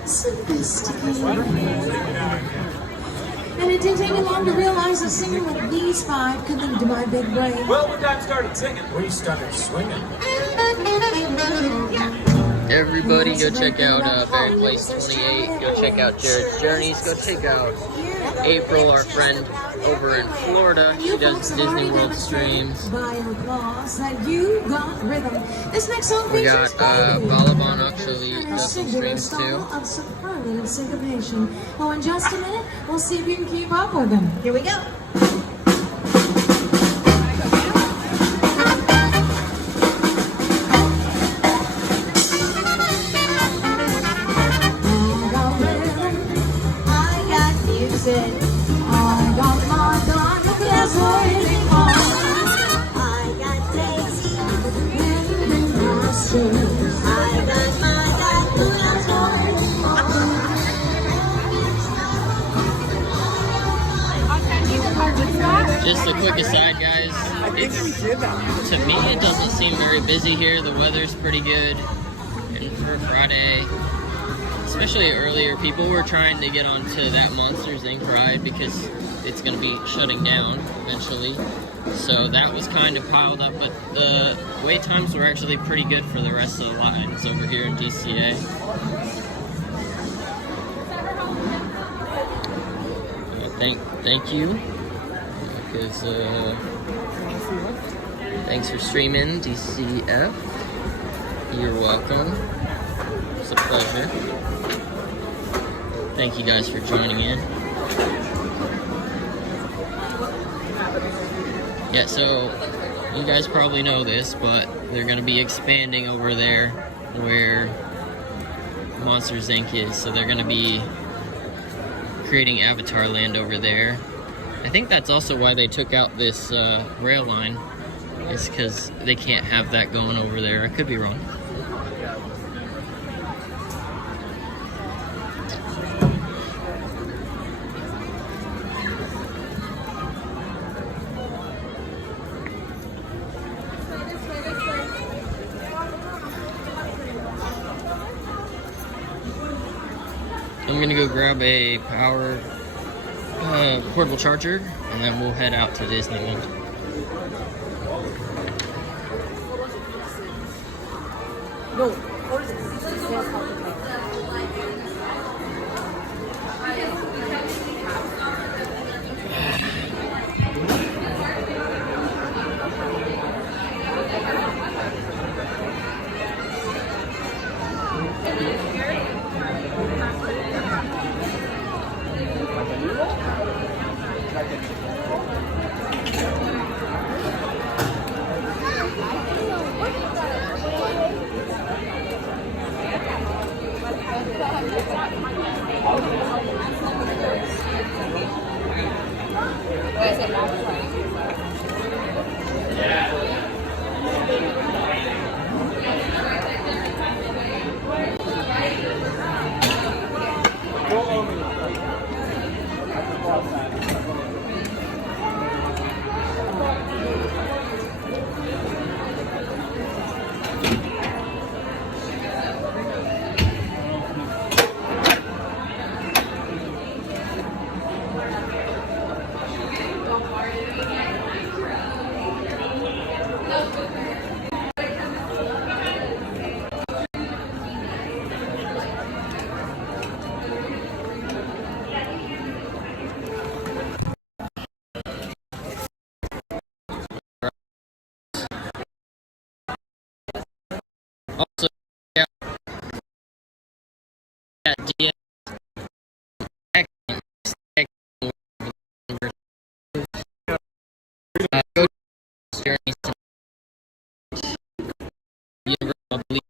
Sophisticated. And it didn't take me long to realize a singer like these five could lead to my big break. Well, when Dad started singing, we started swinging. Everybody go check out Berry Place 28. Go check out Jared's Journeys. Go check out April, our friend over in Florida. She does Disney World streams. By applause that you got rhythm. This next song We got features Balaban actually does some singular streams style too. of superlative syncopation. Oh, in just a minute, we'll see if you can keep up with them. Here we go. Just a quick aside, guys. To me, it doesn't seem very busy here. The weather's pretty good. And for Friday, especially earlier, people were trying to get onto that Monsters Inc. ride because it's going to be shutting down eventually. So that was kind of piled up, but the wait times were actually pretty good for the rest of the lines over here in DCA. Thank you. Because, thanks for streaming, DCF. You're welcome. It's a pleasure. Thank you guys for joining in. Yeah, so you guys probably know this, but they're going to be expanding over there where Monsters Inc. is. So they're going to be creating Avatar Land over there. I think that's also why they took out this rail line, is because they can't have that going over there. I could be wrong. I'm gonna go grab a power portable charger, and then we'll head out to Disneyland. Also, yeah, DM. Go to Journeys. Universal, I believe.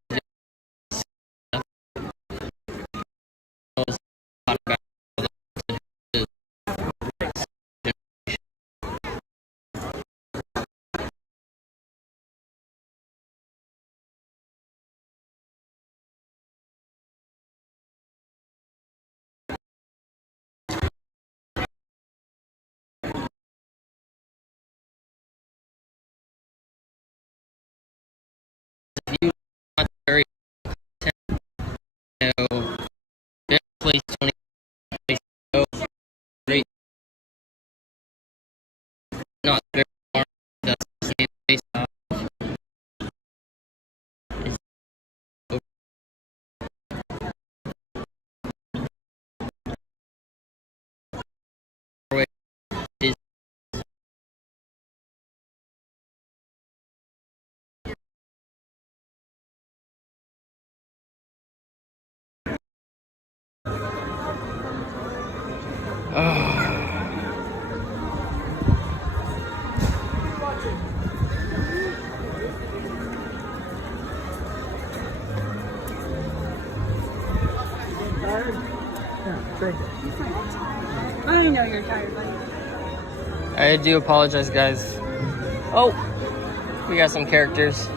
know, their place 20 place to go. Great. Not very far. That's the same place. I know you're tired, buddy. I do apologize, guys. Oh, we got some characters.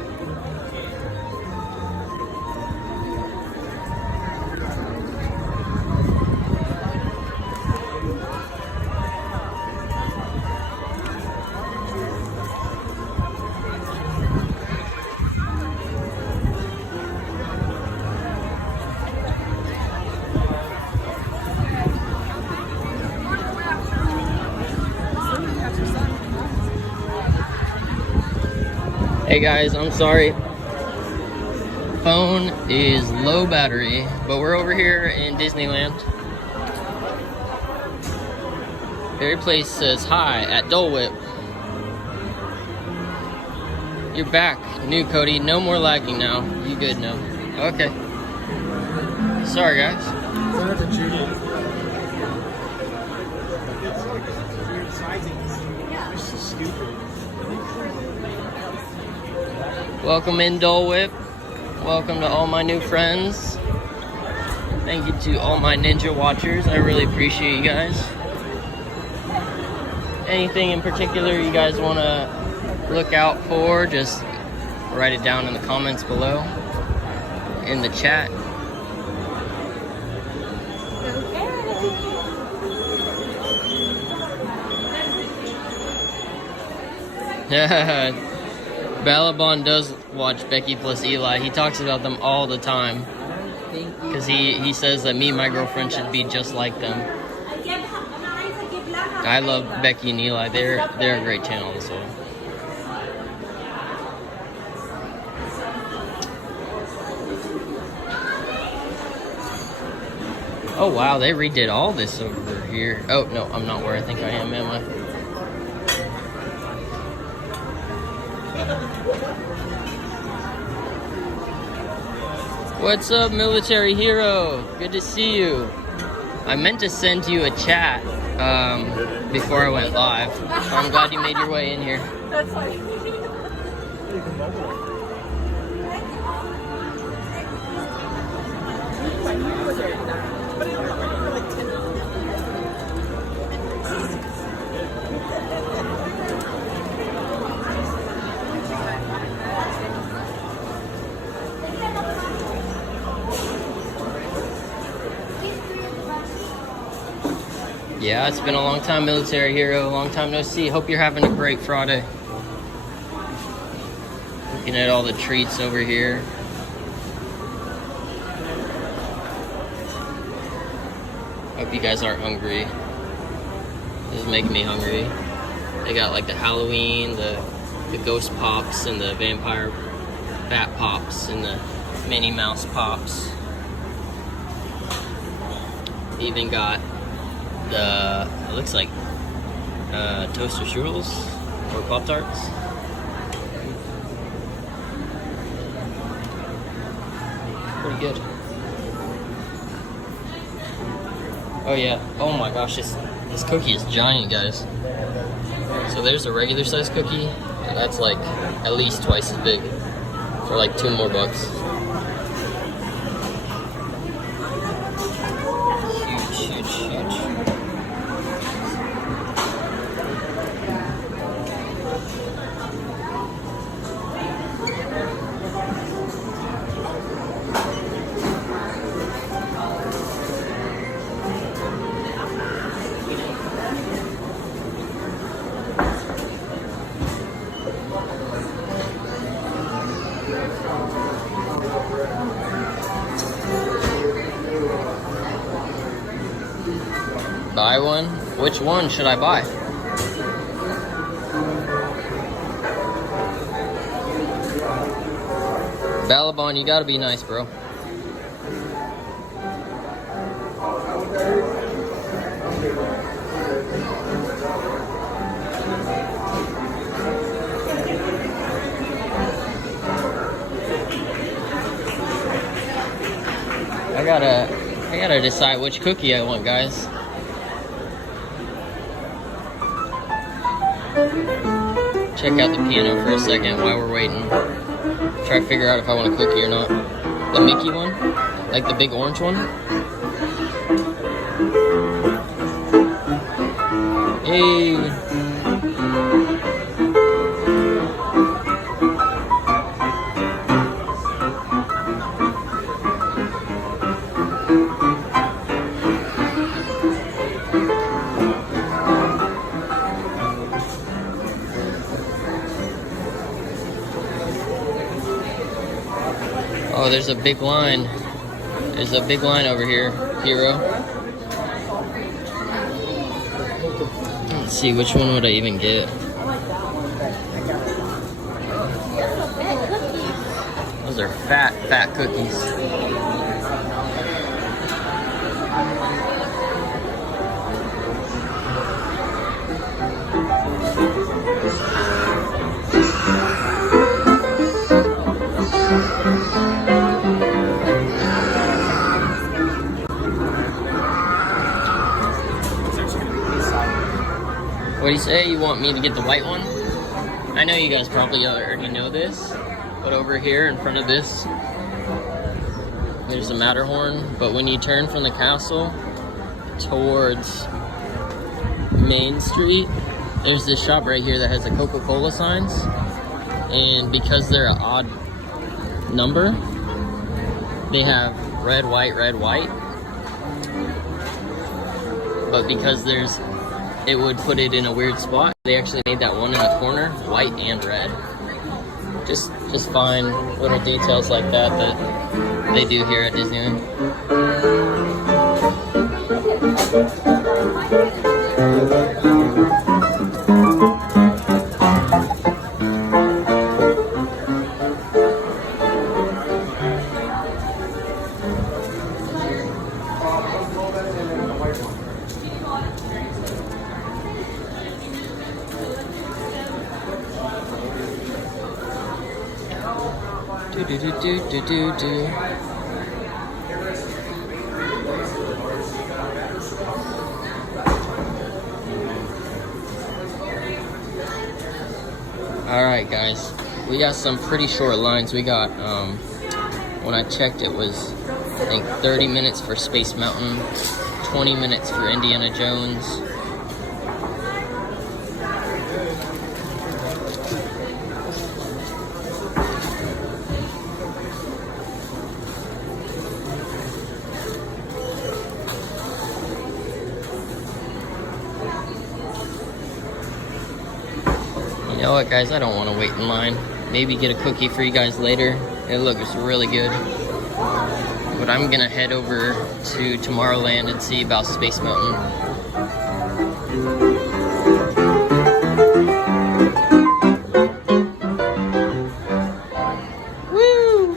Hey guys, I'm sorry. Phone is low battery, but we're over here in Disneyland. Very place says hi at Dole Whip. You're back, new Cody. No more lagging now. You good now? Okay. Sorry guys. Shout out to Judy. This is stupid. Welcome in Dole Whip. Welcome to all my new friends. Thank you to all my Ninja watchers. I really appreciate you guys. Anything in particular you guys want to look out for, just write it down in the comments below, in the chat. Yeah. Balabon does watch Becky plus Eli. He talks about them all the time. Because he says that me and my girlfriend should be just like them. I love Becky and Eli. They're a great channel as well. Oh wow, they redid all this over here. Oh no, I'm not where I think I am I? What's up, military hero? Good to see you. I meant to send you a chat before I went live. So I'm glad you made your way in here. That's funny. Yeah, it's been a long time, military hero. Long time no see. Hope you're having a great Friday. Looking at all the treats over here. Hope you guys aren't hungry. This is making me hungry. They got like the Halloween, the ghost pops, and the vampire bat pops, and the Minnie Mouse pops. Even got the, it looks like toaster strudels or Pop-Tarts. Pretty good. Oh yeah, oh my gosh, this cookie is giant, guys. So there's a regular size cookie, and that's like at least twice as big for like $2 more. Huge. Buy one? Which one should I buy? Ballabon, you gotta be nice, bro. I gotta decide which cookie I want, guys. Check out the piano for a second while we're waiting. Try to figure out if I want a cookie or not. The Mickey one? Like the big orange one? Hey! Oh, there's a big line. There's a big line over here, Hero. Let's see, which one would I even get? Those are fat cookies. What do you say? You want me to get the white one? I know you guys probably already know this, but over here in front of this, there's a Matterhorn. But when you turn from the castle towards Main Street, there's this shop right here that has the Coca-Cola signs. And because they're an odd number, they have red, white, red, white. But because it would put it in a weird spot, they actually made that one in the corner white and red. Just fine little details like that they do here at Disneyland. Do. Alright guys, we got some pretty short lines. We got, when I checked, it was, I think, 30 minutes for Space Mountain, 20 minutes for Indiana Jones. You know what, guys? I don't want to wait in line. Maybe get a cookie for you guys later. It looks really good. But I'm gonna head over to Tomorrowland and see about Space Mountain. Woo!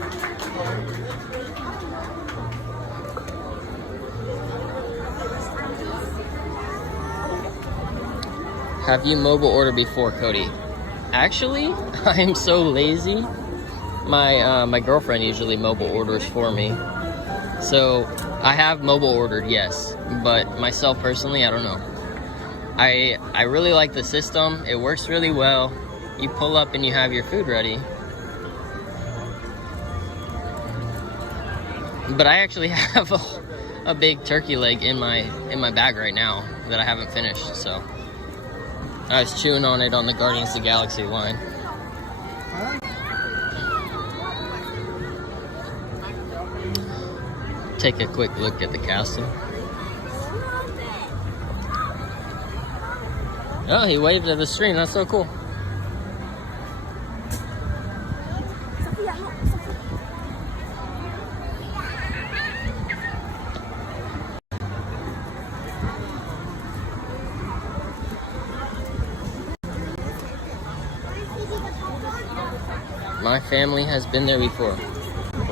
Have you mobile ordered before, Cody? Actually, I'm so lazy. My girlfriend usually mobile orders for me. So I have mobile ordered, yes, but myself personally, I don't know. I really like the system. It works really well. You pull up and you have your food ready. But I actually have a big turkey leg in my bag right now that I haven't finished, so I was chewing on it on the Guardians of the Galaxy line. Take a quick look at the castle. Oh, he waved at the screen. That's so cool. My family has been there before.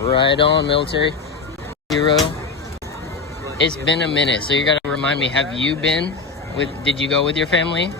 Right on, military hero. It's been a minute, so you gotta remind me, have you been did you go with your family?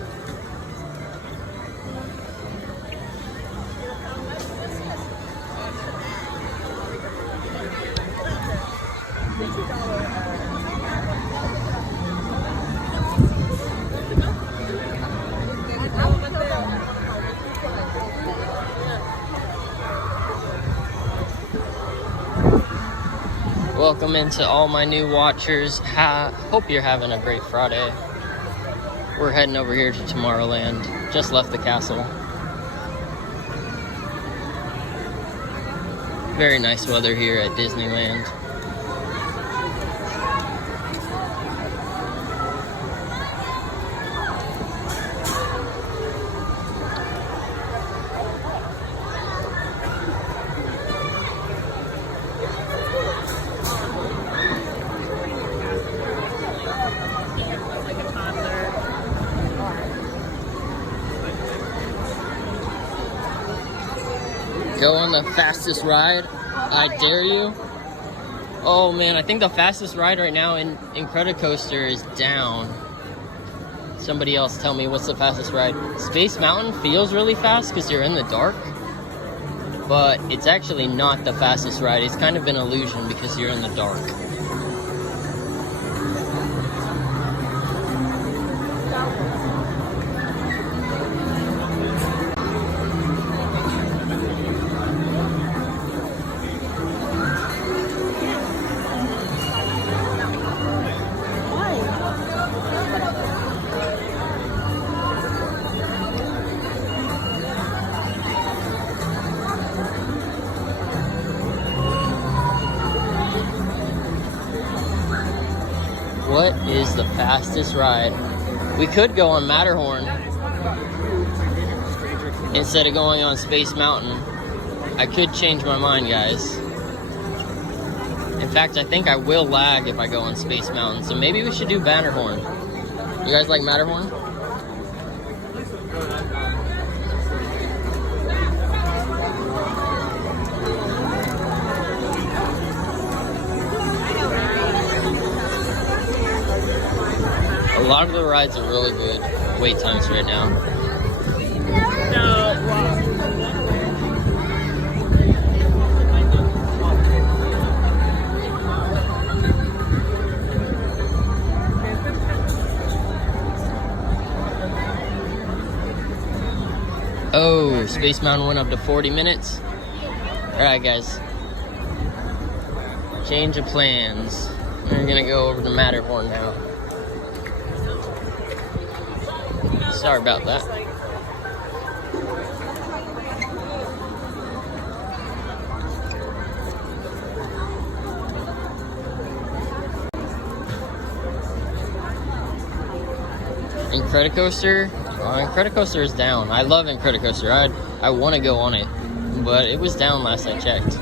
Welcome into all my new watchers. Hope you're having a great Friday. We're heading over here to Tomorrowland. Just left the castle. Very nice weather here at Disneyland. Go on the fastest ride. I dare you. Oh man, I think the fastest ride right now in Incredicoaster is down. Somebody else tell me what's the fastest ride. Space Mountain feels really fast because you're in the dark, but it's actually not the fastest ride. It's kind of an illusion because you're in the dark. What is the fastest ride? We could go on Matterhorn instead of going on Space Mountain. I could change my mind, guys. In fact, I think I will lag if I go on Space Mountain, so maybe we should do Matterhorn. You guys like Matterhorn? A lot of the rides are really good wait times right now. Oh, Space Mountain went up to 40 minutes. Alright guys. Change of plans. We're gonna go over to Matterhorn now. Sorry about that. Incredicoaster? Incredicoaster is down. I love Incredicoaster. I want to go on it, but it was down last I checked.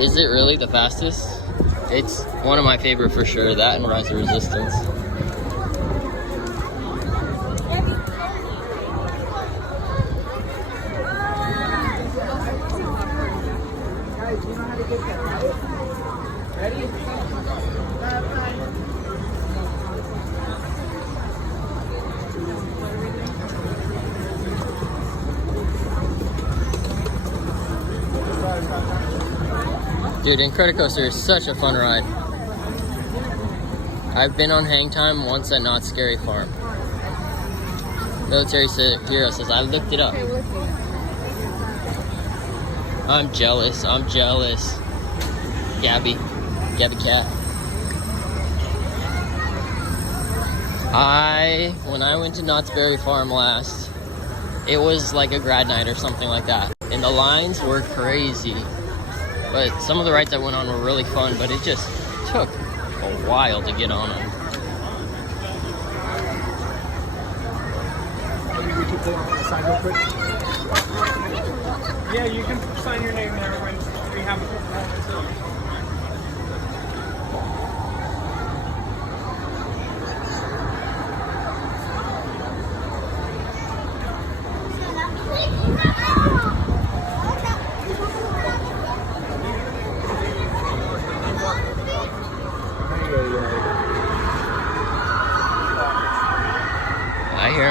Is it really the fastest? It's one of my favorite for sure. That and Rise of Resistance. Dude, Incredicoaster is such a fun ride. I've been on hang time once at Knott's Scary Farm. Military Hero says, I looked it up. I'm jealous. Gabby Cat. When I went to Knott's Berry Farm last, it was like a grad night or something like that. And the lines were crazy. But some of the rides I went on were really fun, but it just took a while to get on them. Yeah, you can sign your name there when we have a moment.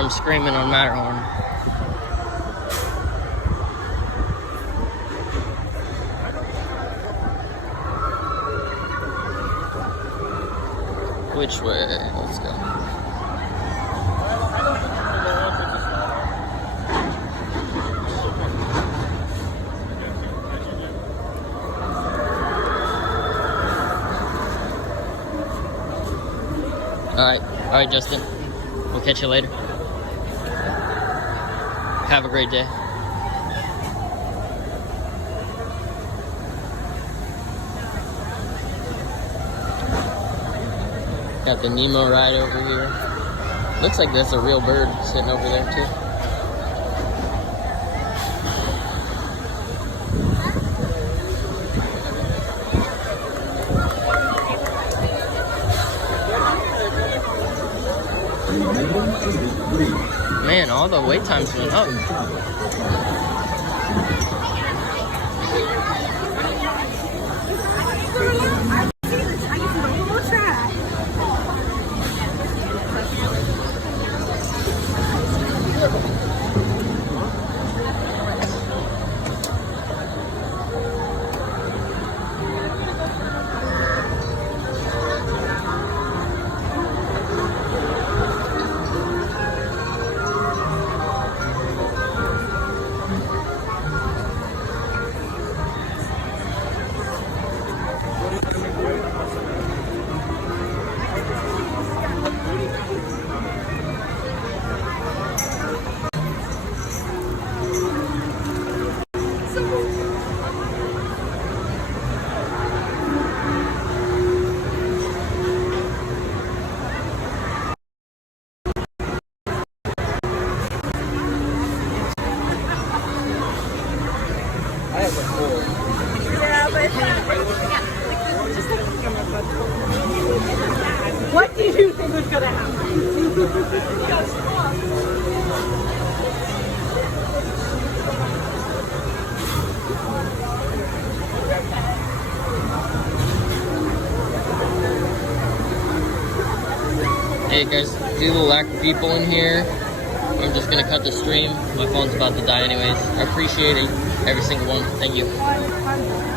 from screaming on Matterhorn. Which way? Let's go. All right, Justin. We'll catch you later. Have a great day. Got the Nemo ride over here. Looks like there's a real bird sitting over there too. Man, all the wait times went up. What did you think was gonna happen? Hey guys, due to the lack of people in here, I'm just gonna cut the stream. My phone's about to die anyways. I appreciate it, every single one. Thank you.